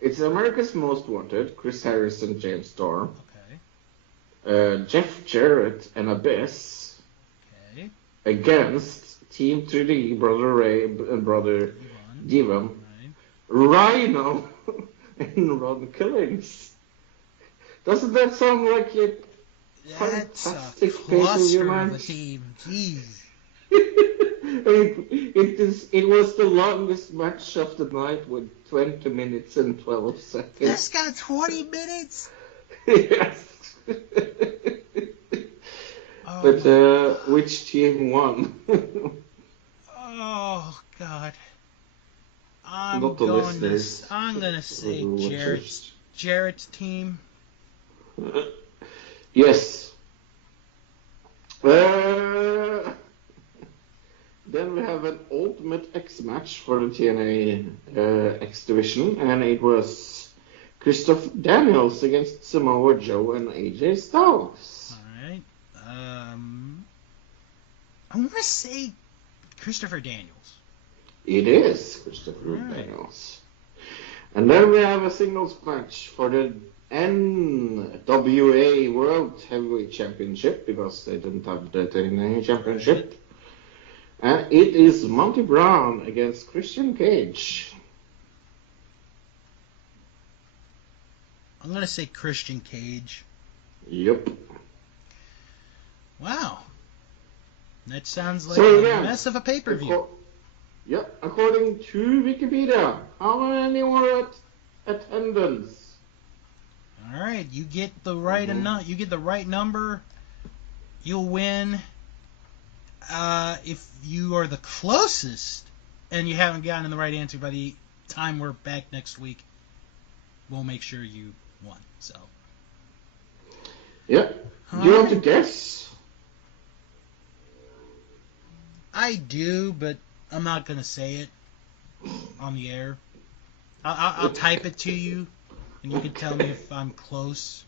It's America's Most Wanted, Chris Harris and James Storm. Okay. Jeff Jarrett and Abyss. Okay. Against Team 3D, Brother Ray and Brother Devon. Right. Rhino and Ron Killings. Doesn't that sound like a fantastic cluster of a team? Jeez. It was the longest match of the night with 20 minutes and 12 seconds. This got 20 minutes? Yes. But which team won? Oh, God. I'm Not the listeners. I'm going to say Jarrett's team. Yes. Then we have an Ultimate X match for the TNA X division, and it was Christopher Daniels against Samoa Joe and AJ Styles. All right. I want to say Christopher Daniels. It is Christopher Daniels. And then we have a singles match for the NWA World Heavyweight Championship, because they didn't have the TNA Championship. And it is Monty Brown against Christian Cage. I'm going to say Christian Cage. Yep. Wow. That sounds like a mess of a pay-per-view. According to Wikipedia, how many were at attendance? All right, you get the right you get the right number, you'll win. If you are the closest and you haven't gotten the right answer by the time we're back next week, we'll make sure you won. So. Yeah. Do you want to guess? I do, but I'm not gonna say it on the air. I'll type it to you, and you can tell me if I'm close.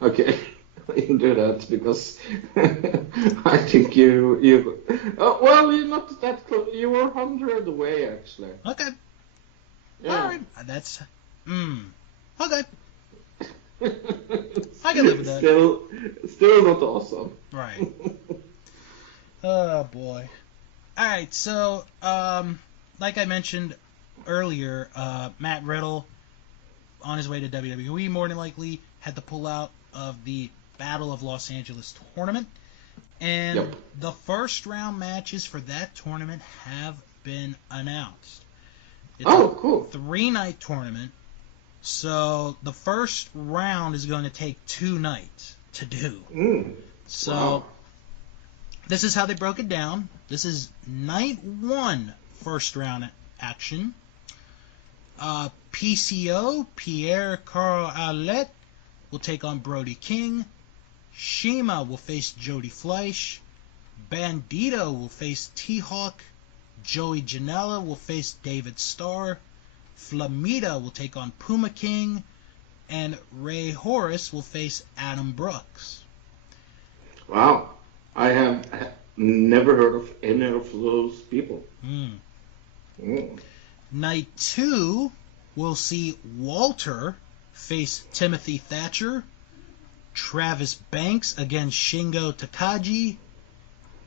Okay. You can do that, because I think you well, you're not that close. You were 100 away, actually. Okay. Yeah. All right. That's okay. I can live with that. Still not awesome. Right. Oh boy. All right. So, like I mentioned earlier, Matt Riddle, on his way to WWE, more than likely had to pull out of the Battle of Los Angeles tournament, and the first round matches for that tournament have been announced. It's cool. 3-night tournament, so the first round is going to take 2 nights to do. So this is how they broke it down. This is night 1 first round action. PCO, Pierre Carl Ouellet, will take on Brody King. Shima will face Jody Fleisch. Bandito will face T-Hawk. Joey Janela will face David Starr. Flamita will take on Puma King. And Ray Horace will face Adam Brooks. Wow. I have never heard of any of those people. Night 2, we'll see Walter face Timothy Thatcher. Travis Banks against Shingo Takagi.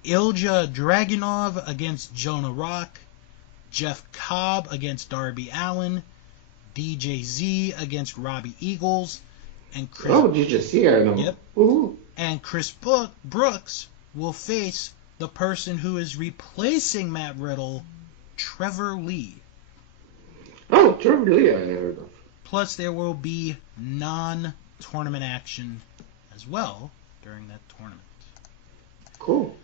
Ilja Dragunov against Jonah Rock. Jeff Cobb against Darby Allin. DJ Z against Robbie Eagles. And Chris DJ Z, I know. Yep. Ooh. And Chris Brooks will face the person who is replacing Matt Riddle, Trevor Lee. Oh, Trevor Lee I heard of. Plus there will be tournament action as well during that tournament. Cool.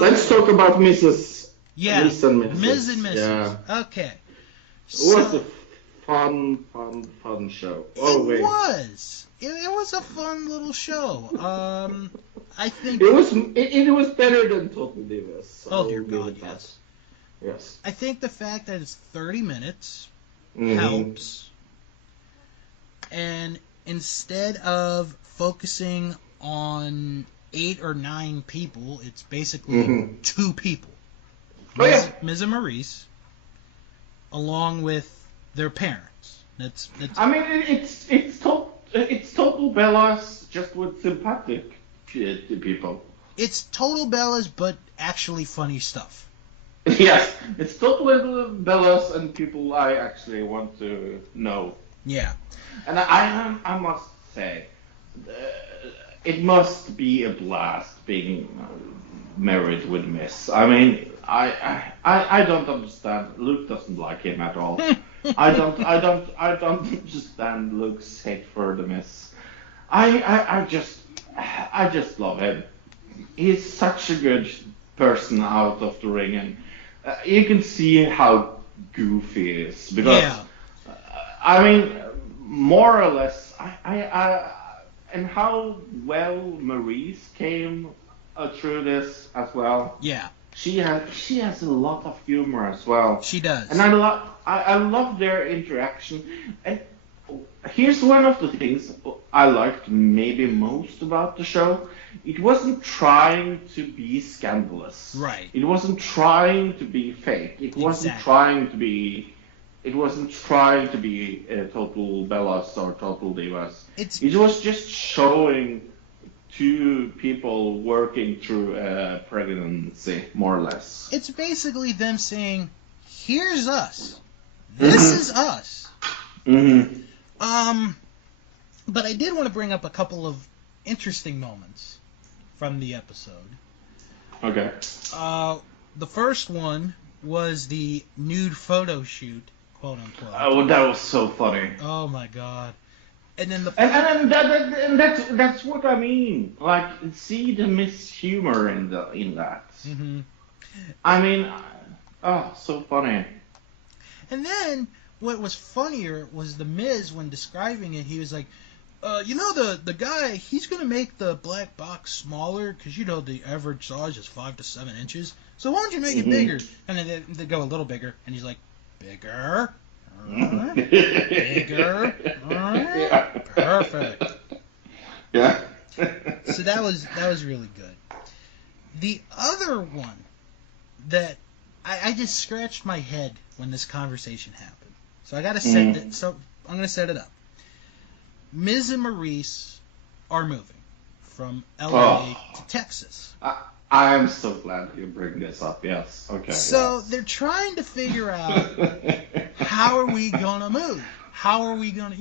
Let's talk about Mrs. Yeah, Miz and Mrs. Miz and Mrs. Yeah. Okay. It was a fun show. It was. It was a fun little show. I think it was better than Total Divas. Oh dear God, yes. Yes. I think the fact that it's 30 minutes Mm-hmm. helps. And instead of focusing on 8 or 9 people, it's basically 2 people. Oh, yeah. Miz and Maurice, along with their parents. That's. I mean, it's Total Bellas just with sympathetic people. It's Total Bellas, but actually funny stuff. Yes, it's Total Bellas and people I actually want to know. Yeah. And I must say, it must be a blast being married with Miss. I mean, I don't understand. Luke doesn't like him at all. I don't understand Luke's hate for the Miss. I just love him. He's such a good person out of the ring, and you can see how goofy he is because I mean, more or less, and how well Maurice came through this as well. Yeah. She has a lot of humor as well. She does. And I love their interaction. And here's one of the things I liked maybe most about the show. It wasn't trying to be scandalous. Right. It wasn't trying to be fake. It wasn't trying to be Total Bellas or Total Divas. It was just showing 2 people working through a pregnancy, more or less. It's basically them saying, "Here's us. This is us." Mm-hmm. But I did want to bring up a couple of interesting moments from the episode. Okay. The first one was the nude photo shoot, quote unquote. Oh, that was so funny. Oh my God. And then and that's what I mean. Like, see the Miss humor in that. Mm-hmm. I mean, so funny. And then what was funnier was the Miz when describing it. He was like, the guy, he's gonna make the black box smaller because the average size is 5 to 7 inches. So why don't you make it bigger? And then they go a little bigger, and he's like, bigger. Bigger. Yeah. Perfect. Yeah. So that was really good. The other one that I just scratched my head when this conversation happened. So I gotta set it. So I'm gonna set it up. Miz and Maurice are moving from LA to Texas. I am so glad you bring this up. Yes. Okay. So they're trying to figure out how are we gonna move? How are we gonna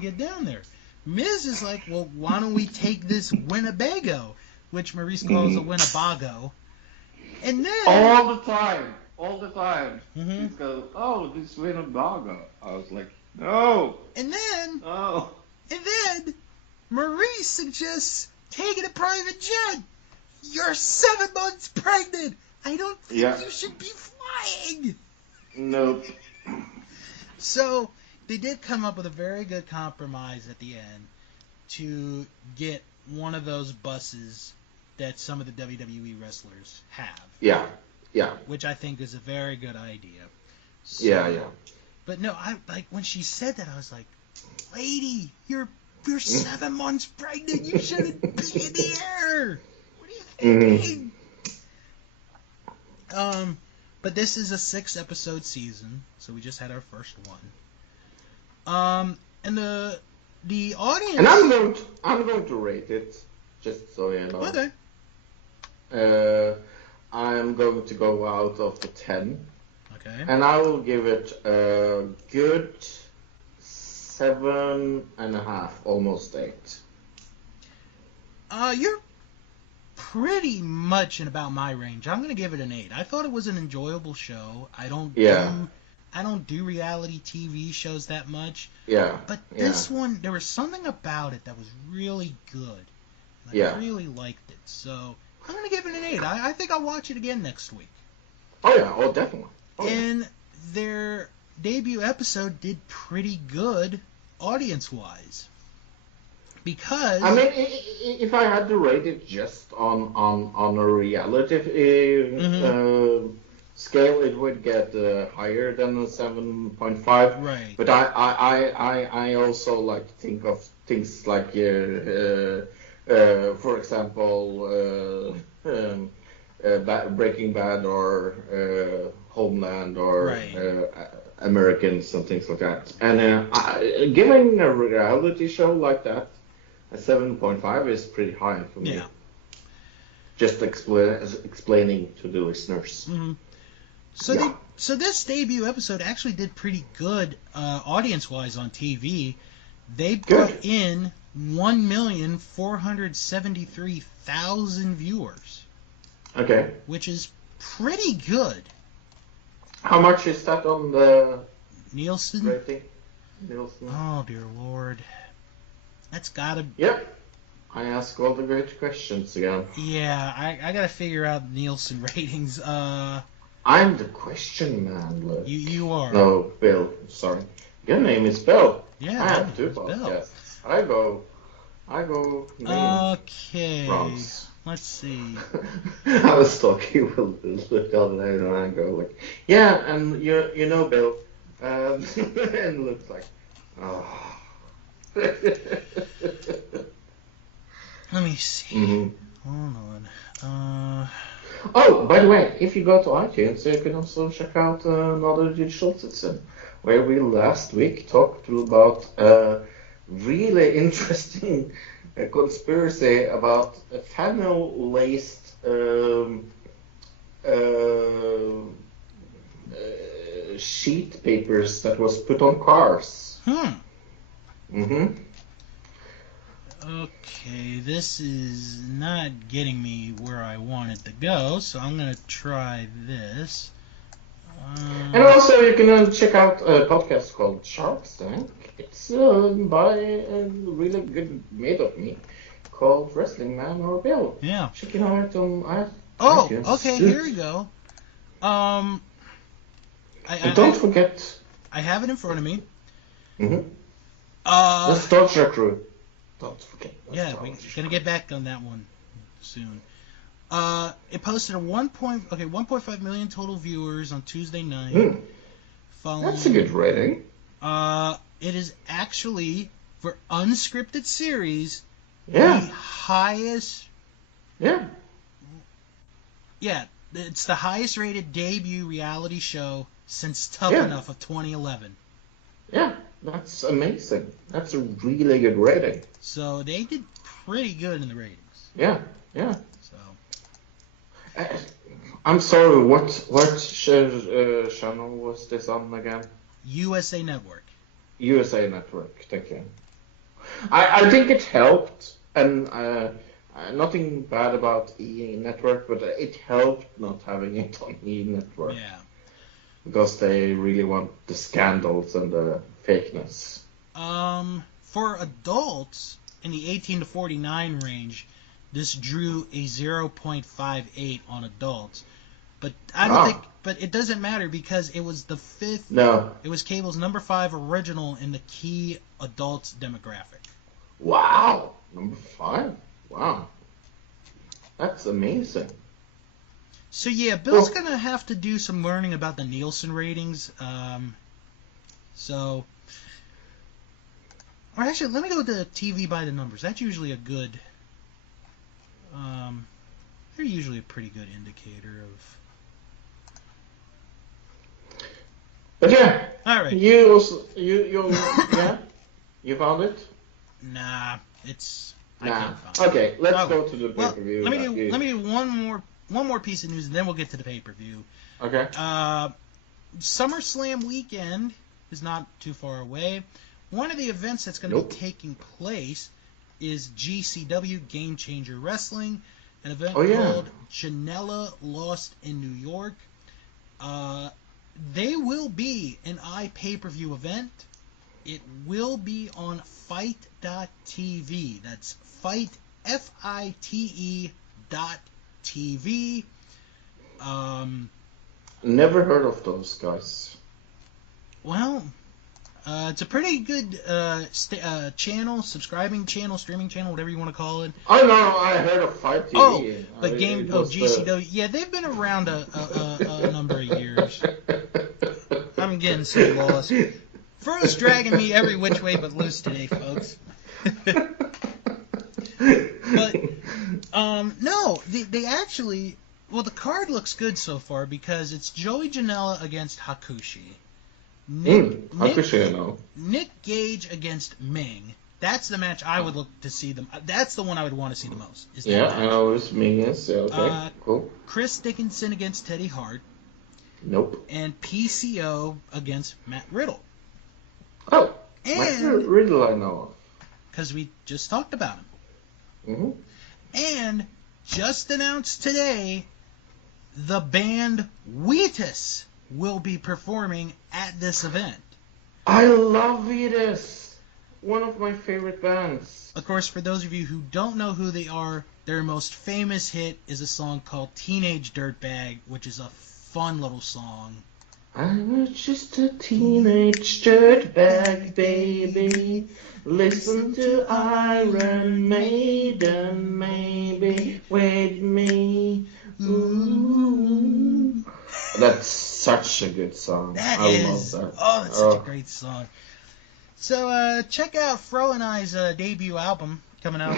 get down there? Miz is like, well, why don't we take this Winnebago, which Maurice calls a Winnebago, and then all the time. Mm-hmm. He goes, oh, this Winnebago. I was like, no. And then Maurice suggests taking a private jet. You're 7 months pregnant. I don't think you should be flying. Nope. So they did come up with a very good compromise at the end to get one of those buses that some of the WWE wrestlers have. Yeah. Which I think is a very good idea. So, yeah. But no, when she said that, I was like, lady, you're 7 months pregnant. You shouldn't be in the air. What are you thinking? But this is a 6-episode season, so we just had our first one. And the audience. And I'm going to rate it, just so you know. Okay. I'm going to go out of the 10. Okay. And I will give it a good 7.5, almost 8. You're pretty much in about my range. I'm going to give it an 8. I thought it was an enjoyable show. I don't do I don't do reality TV shows that much. Yeah. But this one, there was something about it that was really good. I really liked it. So I'm going to give it an 8. I think I'll watch it again next week. Oh, yeah. Oh, definitely. And their debut episode did pretty good audience-wise. Because... I mean, if I had to rate it just on a reality scale, it would get higher than a 7.5. Right. But I also like to think of things like, for example, Breaking Bad or Homeland or Americans and things like that. And giving a reality show like that a 7.5 is pretty high for me. Yeah. Just explaining to the listeners. Mm-hmm. So this debut episode actually did pretty good audience-wise on TV. They brought in 1,473,000 viewers. Okay. Which is pretty good. How much is that on the Nielsen rating? Nielsen. Oh dear Lord. That's gotta... Yep. I ask all the great questions again. Yeah, I gotta figure out Nielsen ratings. I'm the question man, look. You are. No, Bill. Sorry. Your name is Bill. Yeah, I have 2 podcasts. I go Okay. Bronx. Let's see. I was talking with the other day and I go like, yeah, and you know Bill. And it looks like, oh. Let me see. Mm-hmm. Hold on. Oh, by the way, if you go to iTunes, you can also check out another Digital Citizen, where we last week talked about a really interesting conspiracy about a fennel-laced sheet papers that was put on cars. Mm-hmm. Okay, this is not getting me where I wanted to go, so I'm going to try this. And also, you can check out a podcast called Shark Tank. It's by a really good mate of me called Wrestling Man or Bill. Yeah. Check it out on iTunes. Oh, okay, here we go. And don't forget. I have it in front of me. Mm-hmm. The Starcher Crew. Don't forget. Yeah, we're gonna get back on that one soon. It posted 1.5 million total viewers on Tuesday night. That's a good rating. It is actually, for unscripted series, the highest. Yeah. Yeah, it's the highest rated debut reality show since Tough Enough of 2011. Yeah, that's amazing. That's a really good rating. So they did pretty good in the ratings. Yeah. So. I'm sorry. What channel was this on again? USA Network. USA Network. Thank you. I think it helped, and nothing bad about E Network, but it helped not having it on E Network. Yeah. Because they really want the scandals and the fakeness. For adults in the 18 to 49 range, this drew a 0.58 on adults. But I don't think. But it doesn't matter because it was the 5th. No. It was cable's number 5 original in the key adults demographic. Wow, number 5. Wow, that's amazing. So yeah, Bill's gonna have to do some learning about the Nielsen ratings. Or actually, let me go to TV by the numbers. That's usually a good. They're usually a pretty good indicator of. But yeah. All right. You found it? Nah, it's. Nah. I can't find it. Okay, let's go to the pay-per-view. Let me do one more piece of news, and then we'll get to the pay-per-view. Okay. SummerSlam weekend is not too far away. One of the events that's going to be taking place is GCW, Game Changer Wrestling, an event called Janela Lost in New York. they will be an iPay-per-view event. It will be on Fight.tv. That's Fight, F-I-T-E .tv. Never heard of those guys. Well, it's a pretty good channel, subscribing channel, streaming channel, whatever you want to call it. I know, I heard of Fight TV. GCW. Yeah, they've been around a number of years. I'm getting so lost. Fro's dragging me every which way but loose today, folks. But, no, they actually... Well, the card looks good so far because it's Joey Janela against Hakushi. Nick Gage against Ming. That's the match I would look to see them. That's the one I would want to see the most. I know who Ming is. Okay, cool. Chris Dickinson against Teddy Hart. Nope. And PCO against Matt Riddle. Oh, Matt Riddle I know of. Because we just talked about him. Mm-hmm. And just announced today, the band Wheatus will be performing at this event. I love Wheatus. One of my favorite bands. Of course, for those of you who don't know who they are, their most famous hit is a song called Teenage Dirtbag, which is a fun little song. I was just a teenage dirtbag, baby. Listen to Iron Maiden, maybe with me. Ooh. That's such a good song. That I is. love that. Oh, that's such a great song. So, check out Fro and I's debut album coming out.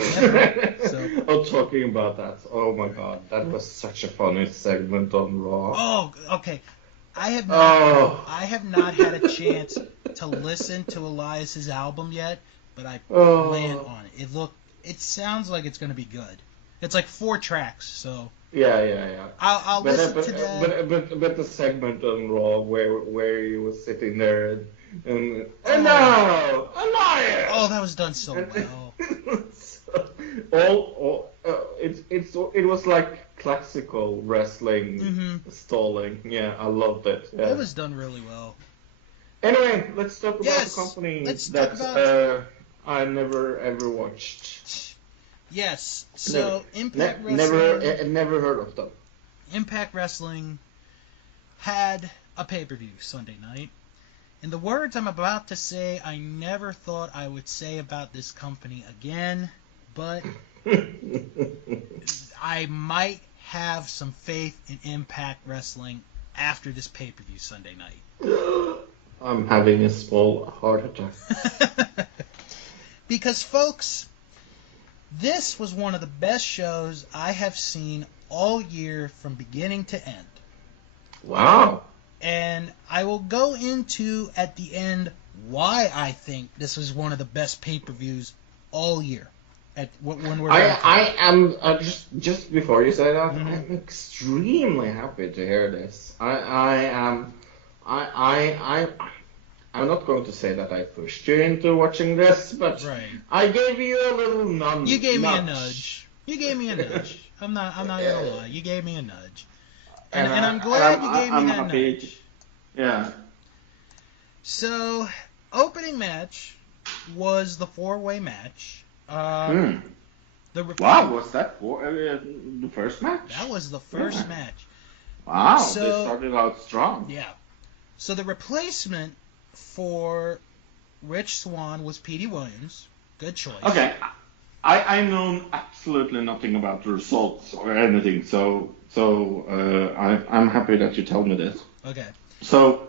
Oh, talking about that. Oh my god, that was such a funny segment on Raw. Oh, okay. I have not had a chance to listen to Elias's album yet, but I plan on it. It sounds like it's going to be good. It's like 4 tracks, so yeah. I'll listen to that. But the segment on Raw where he was sitting there and no, Elias. Oh, that was done so well. It was like classical wrestling stalling. Yeah, I loved it. Yeah. It was done really well. Anyway, let's talk about the company that I never ever watched. Yes, so Impact Wrestling. Never heard of them. Impact Wrestling had a pay-per-view Sunday night. And the words I'm about to say, I never thought I would say about this company again, but I might have some faith in Impact Wrestling after this pay-per-view Sunday night. I'm having a small heart attack. Because, folks, this was one of the best shows I have seen all year from beginning to end. Wow. And I will go into, at the end, why I think this was one of the best pay-per-views all year. When we're I am just before you say that, I'm extremely happy to hear this. I'm not going to say that I pushed you into watching this, but I gave you a little nudge. You gave me a nudge. I'm not gonna lie. You gave me a nudge. And I'm glad you gave me that nudge. Yeah. So, opening match was the 4-way match. Wow, was that the first match? That was the first match. Wow, so, they started out strong. Yeah. So the replacement for Rich Swann was Petey Williams. Good choice. Okay. I know absolutely nothing about the results or anything, so I'm happy that you tell me this. Okay. So,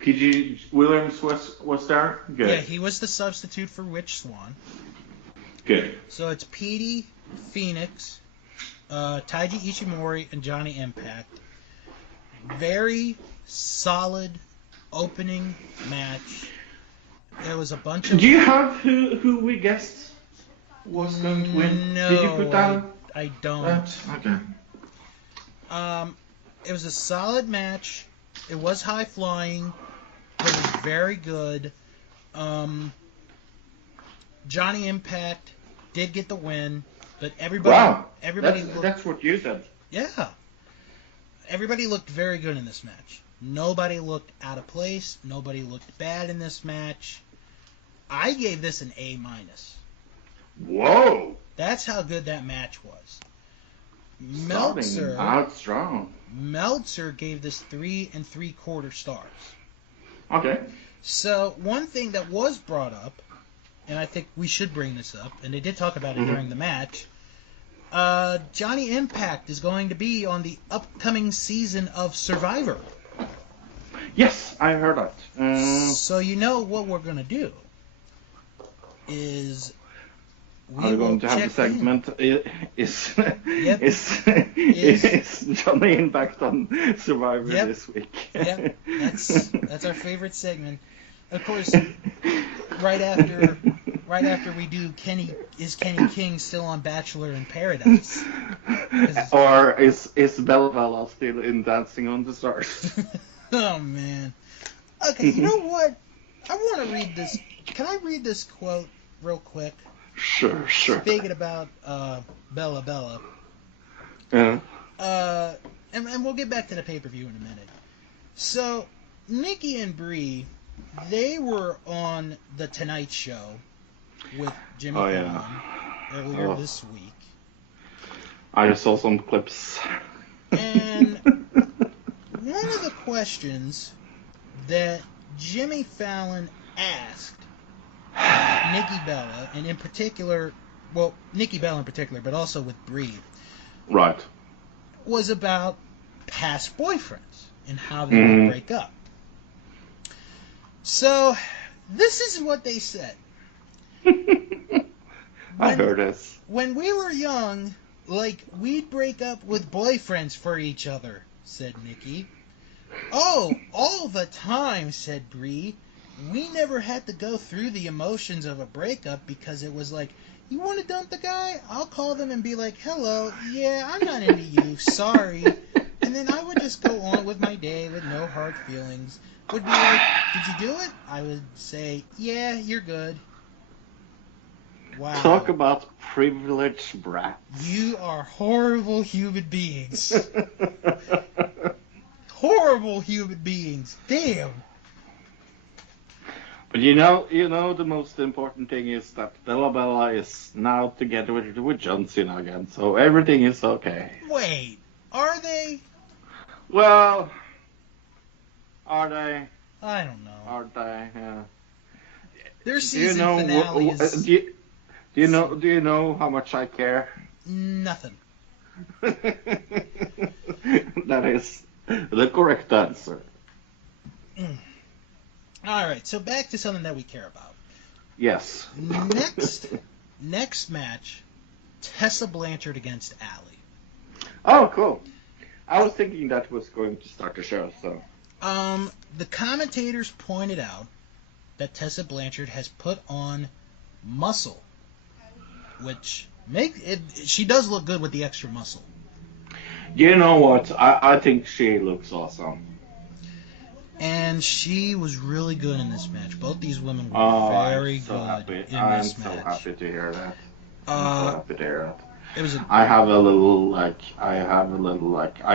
P.G. Williams was there? Good. Yeah, he was the substitute for Rich Swann. Good. So it's Petey, Phoenix, Taiji Ishimori, and Johnny Impact. Very solid opening match. There was a bunch of... Do you have who we guessed was going to win? No, did you put down? I don't. Okay. It was a solid match. It was high flying. It was very good. Johnny Impact did get the win, but everybody that's what you said. Yeah. Everybody looked very good in this match. Nobody looked out of place. Nobody looked bad in this match. I gave this an A-. Whoa! That's how good that match was. Starting out strong. Meltzer gave this 3 3/4 stars. Okay. So one thing that was brought up, and I think we should bring this up, and they did talk about it during the match, Johnny Impact is going to be on the upcoming season of Survivor. Yes, I heard that. So you know what we're going to do is we going to have the segment is Johnny Impact on Survivor this week. Yep, that's our favorite segment. Of course, right after we do Kenny King still on Bachelor in Paradise? Or is Bella still in Dancing on the Stars? Oh man. Okay, you know what? I want to read this. Can I read this quote real quick? Sure. Speaking about Bella. Yeah. And we'll get back to the pay-per-view in a minute. So, Nikki and Brie, they were on The Tonight Show with Jimmy Fallon earlier this week. I just saw some clips. And one of the questions that Jimmy Fallon asked Nikki Bella, and in particular, well, Nikki Bella in particular, but also with Brie, right, was about past boyfriends and how they would break up. So, this is what they said. I heard this. When we were young, we'd break up with boyfriends for each other, said Nikki. Oh, all the time, said Brie. We never had to go through the emotions of a breakup because it was like, you want to dump the guy? I'll call them and be like, hello, yeah, I'm not into you, sorry. And then I would just go on with my day with no hard feelings. Would be like, did you do it? I would say, yeah, you're good. Wow. Talk about privileged brats. You are horrible human beings. Horrible human beings. Damn. But you know, the most important thing is that Bella is now together with John Cena again, so everything is okay. Wait, are they? Well, are they? I don't know. Are they? Yeah. Their season finale is... Do you know how much I care? Nothing. That is the correct answer. All right, so back to something that we care about. Yes. Next match, Tessa Blanchard against Allie. Oh, cool. I was thinking that was going to start the show, so. The commentators pointed out that Tessa Blanchard has put on muscle, which she does look good with the extra muscle. You know what? I think she looks awesome. And she was really good in this match. Both these women were very good in this match. I'm so happy to hear that. It was I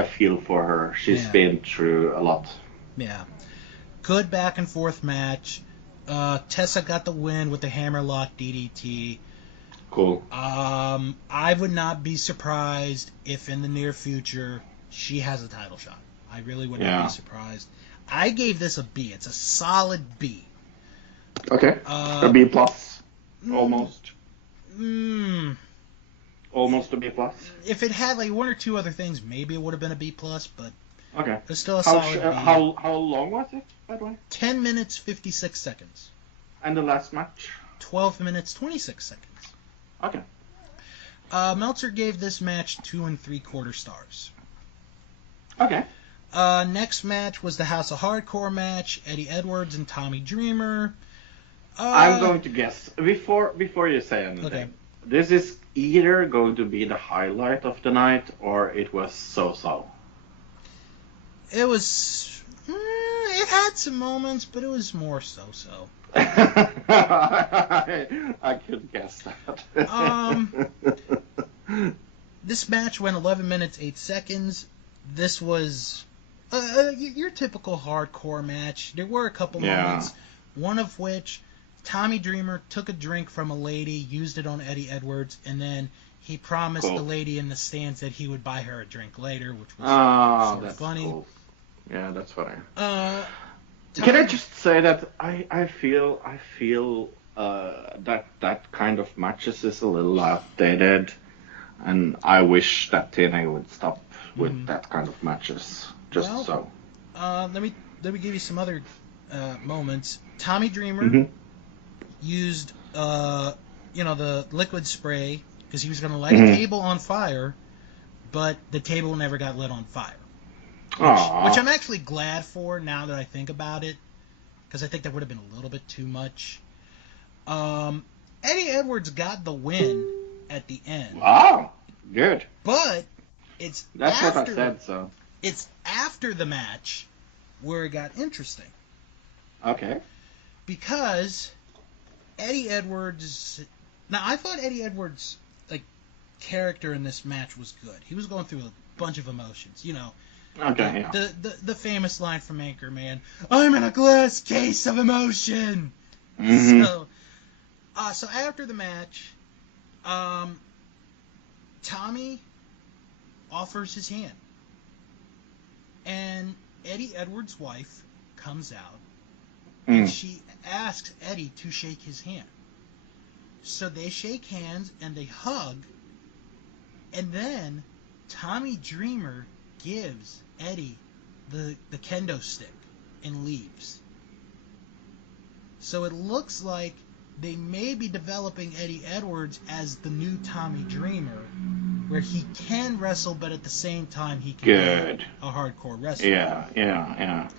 feel for her. She's been through a lot. Yeah. Good back and forth match. Tessa got the win with the hammerlock DDT. Cool. I would not be surprised if in the near future she has a title shot. I really would not be surprised. I gave this a B. It's a solid B. Okay. A B plus. Almost. Almost a B plus. If it had like one or two other things, maybe it would have been a B plus, but okay. It's still a solid B. How long was it, by the way? 10 minutes, 56 seconds. And the last match? 12 minutes, 26 seconds. Okay. Meltzer gave this match 2 3/4 stars. Okay. Next match was the House of Hardcore match, Eddie Edwards and Tommy Dreamer. I'm going to guess, before you say anything, okay. This is either going to be the highlight of the night, or it was so-so. It was... it had some moments, but it was more so-so. I could guess that. This match went 11 minutes, 8 seconds. This was your typical hardcore match. There were a couple moments, one of which Tommy Dreamer took a drink from a lady, used it on Eddie Edwards, and then he promised the lady in the stands that he would buy her a drink later, which was sort of funny. Cool. Yeah, that's funny. Can I just say that I feel that kind of matches is a little outdated, and I wish that TNA would stop with that kind of matches. Let me give you some other moments. Tommy Dreamer used the liquid spray because he was going to light a table on fire, but the table never got lit on fire. Which I'm actually glad for now that I think about it, because I think that would have been a little bit too much. Eddie Edwards got the win at the end. Wow, good. But that's what I said. So it's after the match where it got interesting. Okay. Because Eddie Edwards. Now I thought Eddie Edwards' character in this match was good. He was going through a bunch of emotions, Okay. Yeah. The famous line from Anchorman, "I'm in a glass case of emotion." So after the match, Tommy offers his hand, and Eddie Edwards' wife comes out, and she asks Eddie to shake his hand. So they shake hands and they hug, and then Tommy Dreamer gives Eddie the kendo stick and leaves. So it looks like they may be developing Eddie Edwards as the new Tommy Dreamer, where he can wrestle, but at the same time he can be a hardcore wrestler. Yeah.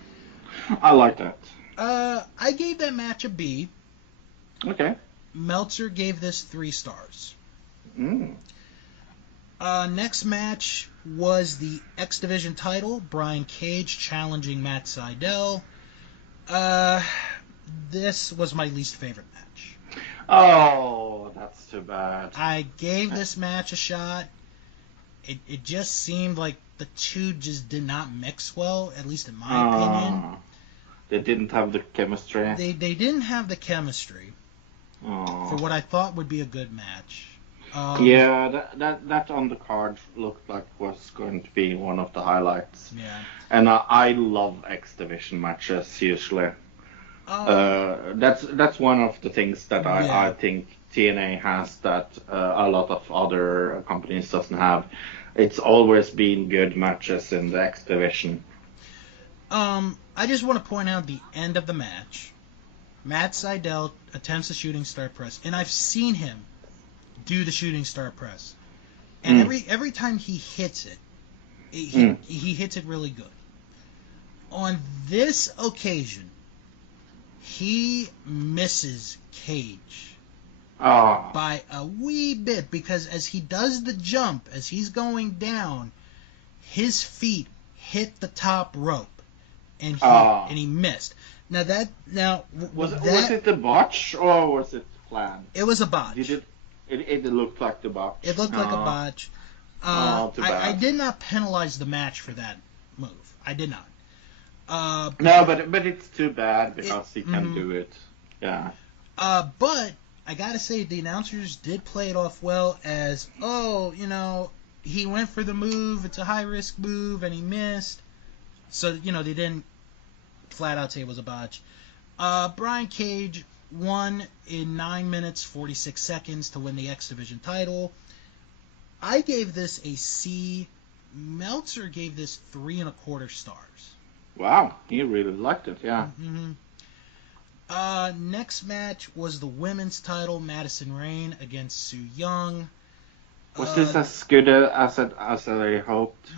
I like that. I gave that match a B. Okay. Meltzer gave this 3 stars. Next match was the X Division title. Brian Cage challenging Matt Sydal. This was my least favorite match. Oh, that's too bad. I gave this match a shot. It just seemed like the two just did not mix well, at least in my opinion. They didn't have the chemistry. They didn't have the chemistry for what I thought would be a good match. That on the card looked like was going to be one of the highlights. Yeah. And I love X Division matches usually. That's one of the things that I think TNA has that a lot of other companies doesn't have. It's always been good matches in the X Division. I just want to point out the end of the match. Matt Sydal attempts a shooting star press, and I've seen him do the shooting star press, and every time he hits it, he hits it really good. On this occasion, he misses Cage by a wee bit, because as he does the jump, as he's going down, his feet hit the top rope, and he missed. Was it the botch or was it planned? It was a botch. It looked like the botch. It looked like a botch. Too bad. I did not penalize the match for that move. I did not. No, but it's too bad because he can do it. Yeah. But I gotta say, the announcers did play it off well as, he went for the move. It's a high risk move, and he missed. So they didn't flat out say it was a botch. Brian Cage won in 9 minutes 46 seconds to win the X Division title. I gave this a C. Meltzer gave this 3.25 stars. Wow, he really liked it, yeah. Next match was the women's title, Madison Rayne against Su Yung. Was this as good as I hoped?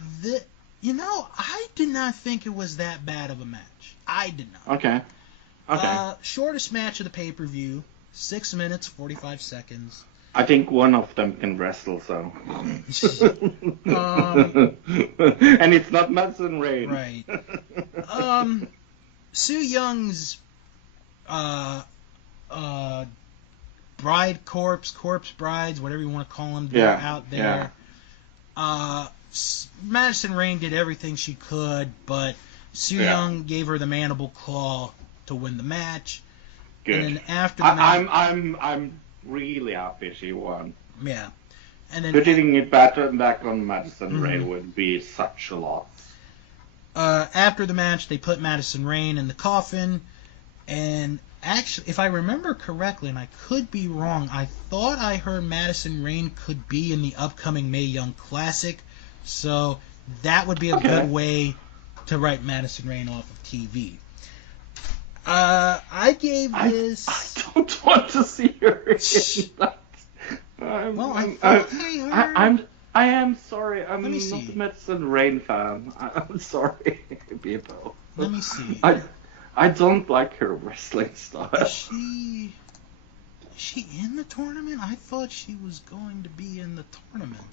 I did not think it was that bad of a match. I did not. Okay. Shortest match of the pay-per-view, 6 minutes, 45 seconds. I think one of them can wrestle, so. And it's not Madison Rayne. Right. Su Young's bride corpse brides, whatever you want to call them, they're out there. Madison Rayne did everything she could, but Su Yung gave her the mandible claw to win the match. Good. And then after the match, I'm really happy she won. Yeah. And then putting it back on Madison Rayne would be such a loss. After the match, they put Madison Rayne in the coffin, and actually, if I remember correctly, and I could be wrong, I thought I heard Madison Rayne could be in the upcoming Mae Young Classic, so that would be a good way to write Madison Rayne off of TV. I gave this... I don't want to see her in that. I am sorry. I'm not a Madison Rayne fan. I'm sorry, people. Let me see. I don't like her wrestling style. Is she in the tournament? I thought she was going to be in the tournament.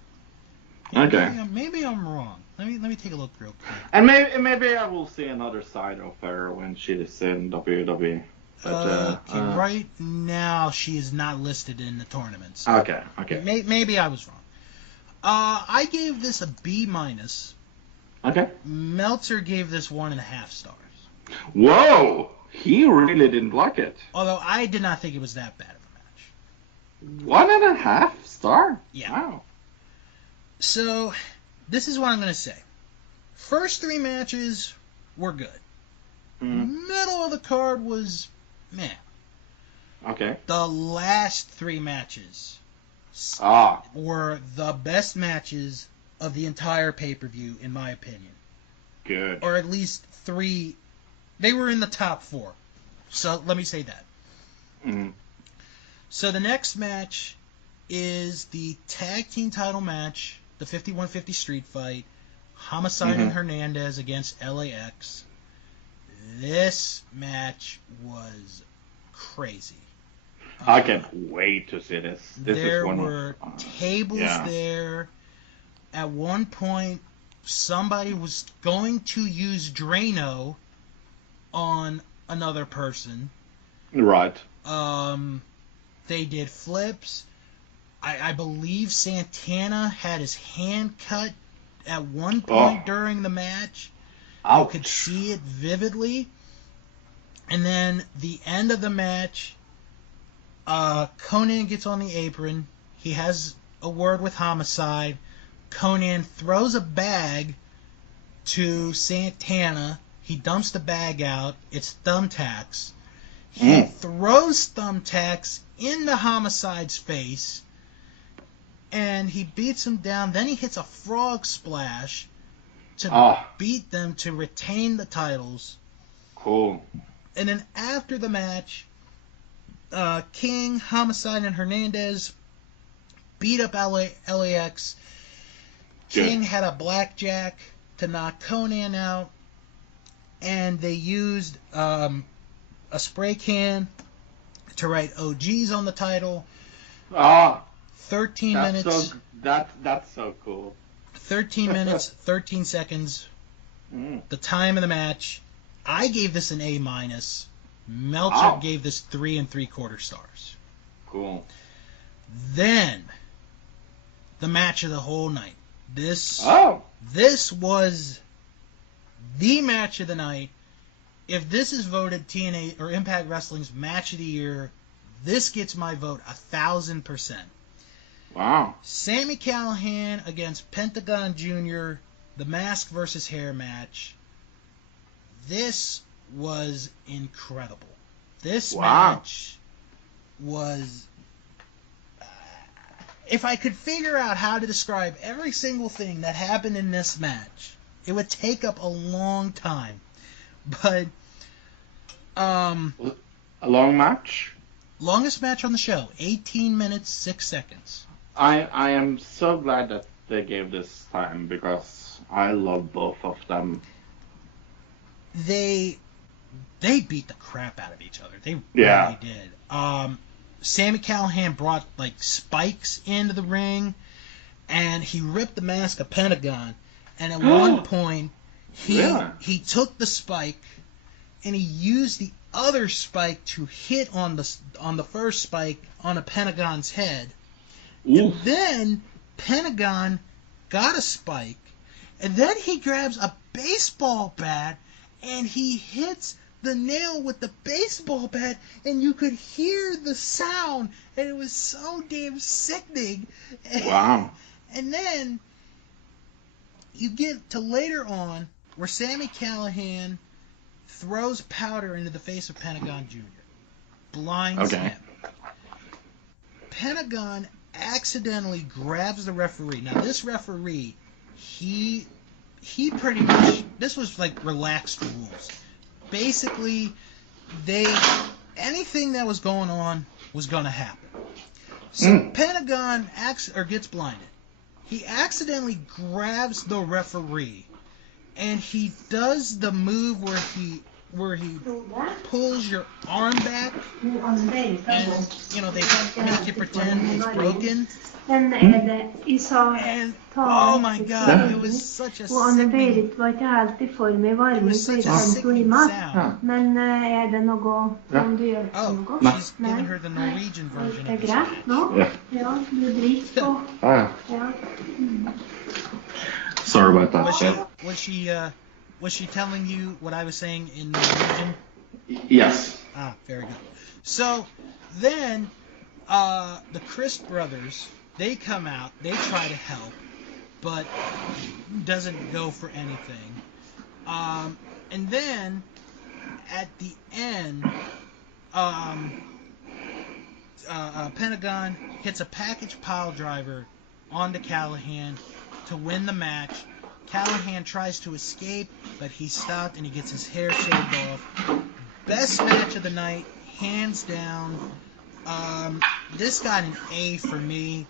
Maybe I'm wrong. Let me take a look real quick. And maybe I will see another side of her when she is in WWE. But, right now she is not listed in the tournament. So okay. Maybe I was wrong. I gave this a B-. Okay. Meltzer gave this 1.5 stars. Whoa! He really didn't like it. Although I did not think it was that bad of a match. 1.5 star? Yeah. Wow. So, this is what I'm going to say. First 3 matches were good. Middle of the card was meh. Okay. The last 3 matches were the best matches of the entire pay-per-view, in my opinion. Good. Or at least 3. They were in the top 4. So, let me say that. So, the next match is the tag team title match, the 51-50 street fight, Homicide and Hernandez against LAX. This match was crazy. I can't wait to see this. There were tables there. At one point, somebody was going to use Drano on another person. Right. They did flips. I believe Santana had his hand cut at one point during the match. Ouch. You could see it vividly. And then the end of the match, Conan gets on the apron. He has a word with Homicide. Conan throws a bag to Santana. He dumps the bag out. It's thumbtacks. He throws thumbtacks into Homicide's face. And he beats him down. Then he hits a frog splash to beat them to retain the titles. Cool. And then after the match, King, Homicide, and Hernandez beat up LAX. King had a blackjack to knock Conan out. And they used a spray can to write OGs on the title. 13 minutes. That's so cool. 13 minutes, 13 seconds. The time of the match. I gave this an A-. Meltzer gave this 3 3/4 stars. Cool. Then, the match of the whole night. This was the match of the night. If this is voted TNA or Impact Wrestling's match of the year, this gets my vote 1,000%. Wow. Sami Callihan against Pentagon Jr., the mask versus hair match. This was incredible. This match was... if I could figure out how to describe every single thing that happened in this match, it would take up a long time. But... a long match? Longest match on the show. 18 minutes, 6 seconds. I am so glad that they gave this time because I love both of them. They beat the crap out of each other. They really did. Sami Callihan brought like spikes into the ring, and he ripped the mask of Pentagon. And at one point, he took the spike and he used the other spike to hit on the first spike on a Pentagon's head. And then Pentagon got a spike, and then he grabs a baseball bat and he hits the nail with the baseball bat, and you could hear the sound, and it was so damn sickening. Wow. And then you get to later on where Sami Callihan throws powder into the face of Pentagon Jr. Blinds him. Pentagon accidentally grabs the referee. Now this referee, he pretty much, this was like relaxed rules. Basically, anything that was going on was going to happen. So Pentagon gets blinded. He accidentally grabs the referee, and he does the move where he pulls your arm back, and they make you pretend it's broken. And oh my God, it was such a sickening sound. Oh, she's giving her the Norwegian version of the Sorry about that. Was she telling you what I was saying in Norwegian? Yes. Ah, very good. So then the Christ brothers, they come out, they try to help, but doesn't go for anything. And then at the end, Pentagon hits a package pile driver onto Callihan to win the match. Callihan tries to escape, but he's stopped and he gets his hair shaved off. Best match of the night, hands down. This got an A for me.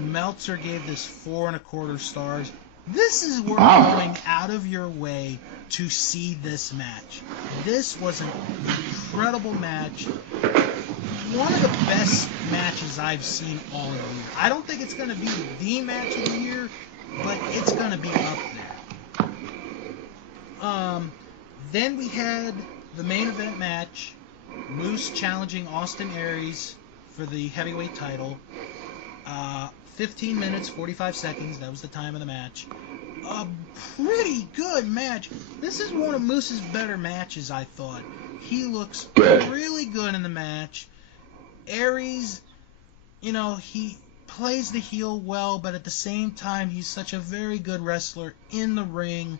Meltzer gave this 4.25 stars. This is worth going out of your way to see this match. This was an incredible match. One of the best matches I've seen all year. I don't think it's going to be the match of the year, but it's going to be up there. Then we had the main event match. Moose challenging Austin Aries for the heavyweight title. 15 minutes, 45 seconds. That was the time of the match. A pretty good match. This is one of Moose's better matches, I thought. He looks really good in the match. Aries, he plays the heel well, but at the same time, he's such a very good wrestler in the ring.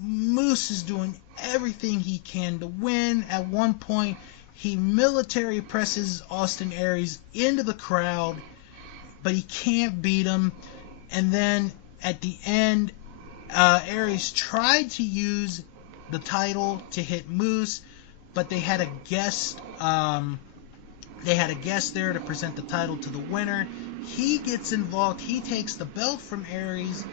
Moose is doing everything he can to win. At one point, he military presses Austin Aries into the crowd, but he can't beat him. And then at the end, Aries tried to use the title to hit Moose, but they had a guest. They had a guest there to present the title to the winner. He gets involved. He takes the belt from Aries.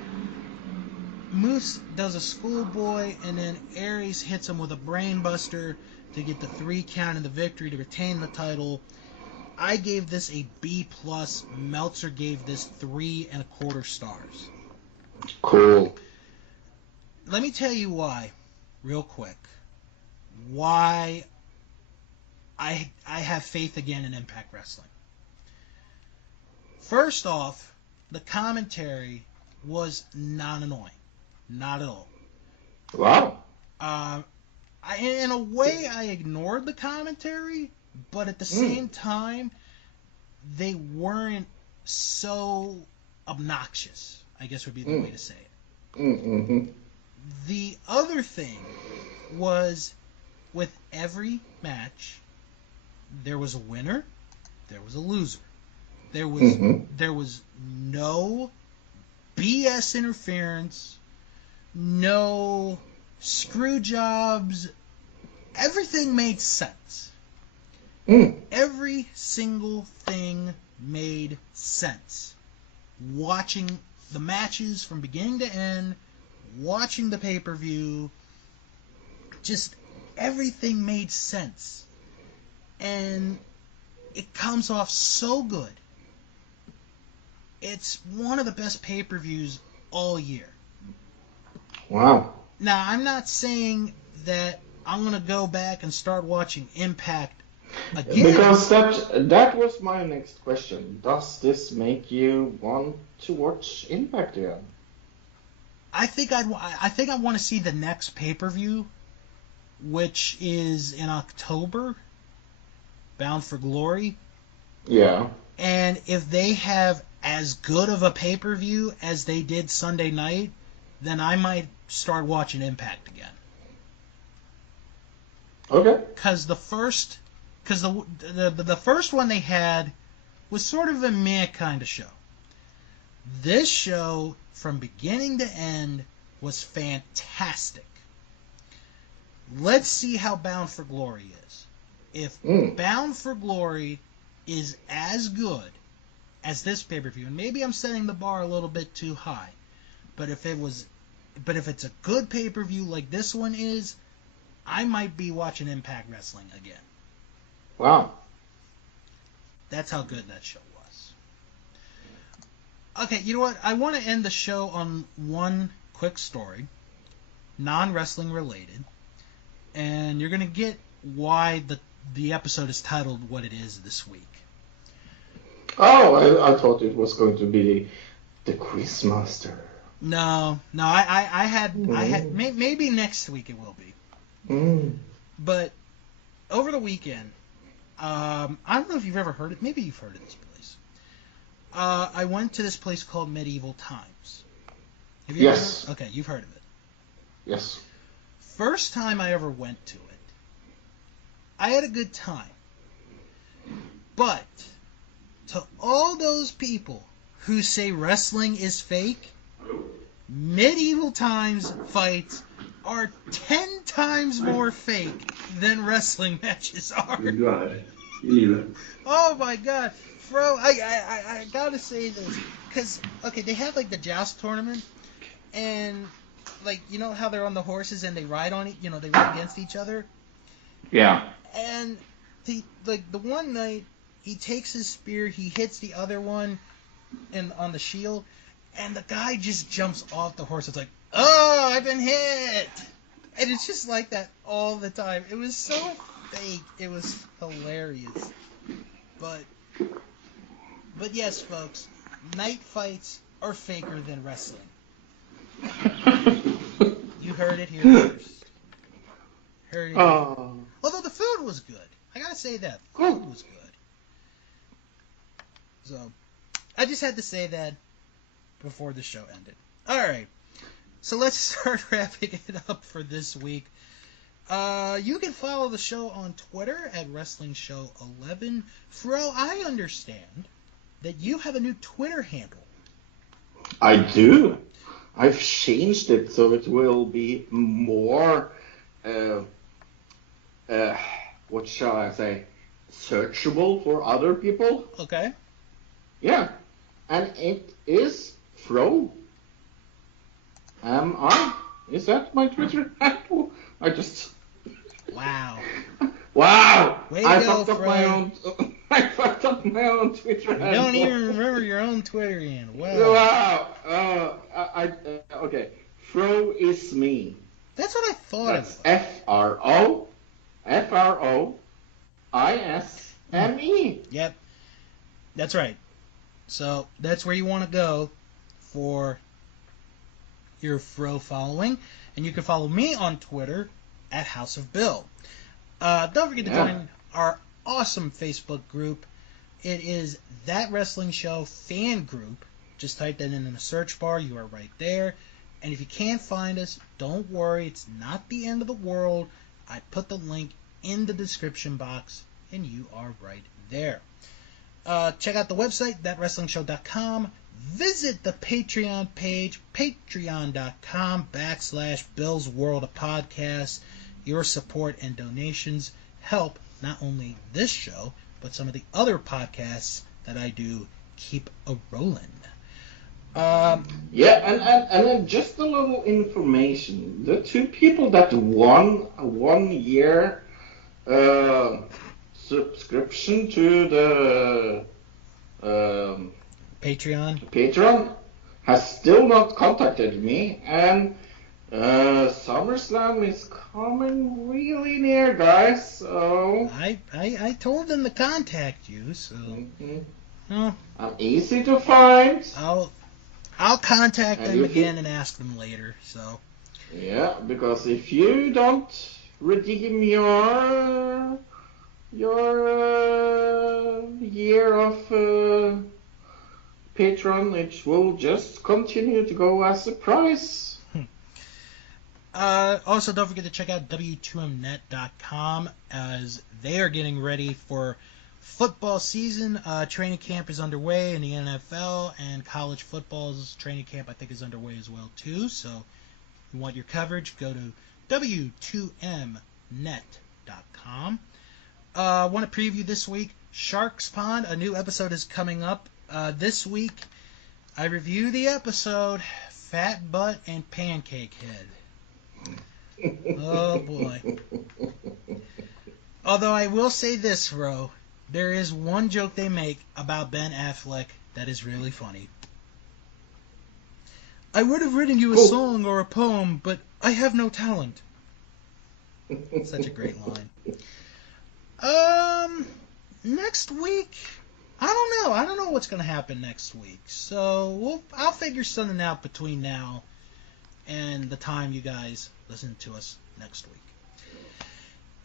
Moose does a schoolboy, and then Aries hits him with a brain buster to get the 3 count in the victory to retain the title. I gave this a B+. Meltzer gave this 3.25 stars. Cool. Let me tell you why, real quick. Why I have faith again in Impact Wrestling. First off, the commentary was not annoying. Not at all. Wow. In a way, I ignored the commentary, but at the same time, they weren't so obnoxious, I guess would be the way to say it. Mm-hmm. The other thing was, with every match, there was a winner, there was a loser. There was no BS interference, no screw jobs. Everything made sense. Every single thing made sense. Watching the matches from beginning to end, watching the pay-per-view, just everything made sense. And it comes off so good. It's one of the best pay-per-views all year. Wow. Now, I'm not saying that I'm going to go back and start watching Impact again. Because that was my next question. Does this make you want to watch Impact again? I think I want to see the next pay-per-view, which is in October, Bound for Glory. Yeah. And if they have as good of a pay-per-view as they did Sunday night, then I might start watching Impact again. Okay. Because the first one they had was sort of a meh kind of show. This show, from beginning to end, was fantastic. Let's see how Bound for Glory is. If Bound for Glory is as good as this pay-per-view, and maybe I'm setting the bar a little bit too high, but if it's a good pay-per-view like this one is, I might be watching Impact Wrestling again. Wow. That's how good that show was. Okay, you know what? I want to end the show on one quick story, non-wrestling related, and you're going to get why the episode is titled what it is this week. Oh, I thought it was going to be the Quizmaster. No, I had maybe next week it will be. But over the weekend, I don't know if you've ever heard it. Maybe you've heard of this place. I went to this place called Medieval Times. Have you ever heard? Okay, you've heard of it. Yes. First time I ever went to it, I had a good time. But to all those people who say wrestling is fake, Medieval Times fights are 10 times more fake than wrestling matches are. Oh my god. Bro, I gotta say this. Because, okay, they have like the joust tournament, and like, you know how they're on the horses and they ride on it, they ride against each other? Yeah. And the one night, he takes his spear, he hits the other one on the shield, and the guy just jumps off the horse. It's like, oh, I've been hit! And it's just like that all the time. It was so fake. It was hilarious. But yes, folks, night fights are faker than wrestling. You heard it here first. Heard it here. Although the food was good. I gotta say that. The food was good. So, I just had to say that before the show ended. Alright. So let's start wrapping it up for this week. You can follow the show on Twitter at WrestlingShow11. Fro, I understand that you have a new Twitter handle. I do. I've changed it so it will be more, what shall I say, searchable for other people. Okay. Yeah. And it is Fro. Is that my Twitter handle? Wow. Wow! Way to go, Fro. I fucked up my own Twitter handle. You don't even remember your own Twitter handle. Wow. Okay. Fro is me. That's what I thought That's of. FROISME. Yep. That's right. So that's where you want to go for your Fro following. And you can follow me on Twitter at House of Bill. Don't forget to join our awesome Facebook group. It is That Wrestling Show fan group. Just type that in the search bar. You are right there. And if you can't find us, don't worry. It's not the end of the world. I put the link in the description box, and you are right there. Check out the website, thatwrestlingshow.com. Visit the Patreon page, patreon.com/Bill's World of Podcasts. Your support and donations help not only this show, but some of the other podcasts that I do keep a-rolling. And then just a little information. The two people that won a 1-year subscription to the Patreon has still not contacted me, and SummerSlam is coming really near, guys. So I told them to contact you, so I'm easy to find. I'll contact them again and ask them later. So. Yeah, because if you don't redeem your year of Patreon, it will just continue to go as a prize. Also, don't forget to check out W2Mnet.com as they are getting ready for football season. Training camp is underway in the NFL, and college football's training camp, I think, is underway as well, too. So, if you want your coverage, go to W2Mnet.com. Want to preview this week, Shark's Pond. A new episode is coming up. This week, I review the episode Fat Butt and Pancake Head. Oh boy. Although I will say this, Ro, there is one joke they make about Ben Affleck that is really funny. I would have written you a song or a poem, but I have no talent. Such a great line. Next week, I don't know what's going to happen next week. So I'll figure something out between now and the time you guys listen to us next week.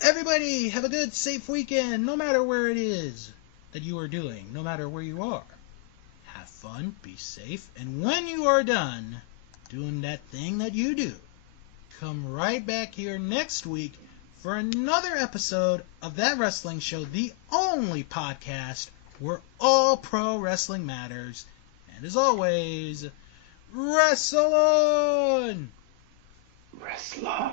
Everybody, have a good, safe weekend, no matter where it is that you are doing, no matter where you are. Have fun, be safe, and when you are done doing that thing that you do, come right back here next week for another episode of That Wrestling Show, the only podcast where all pro wrestling matters. And as always, wrestle on! Wrestle on.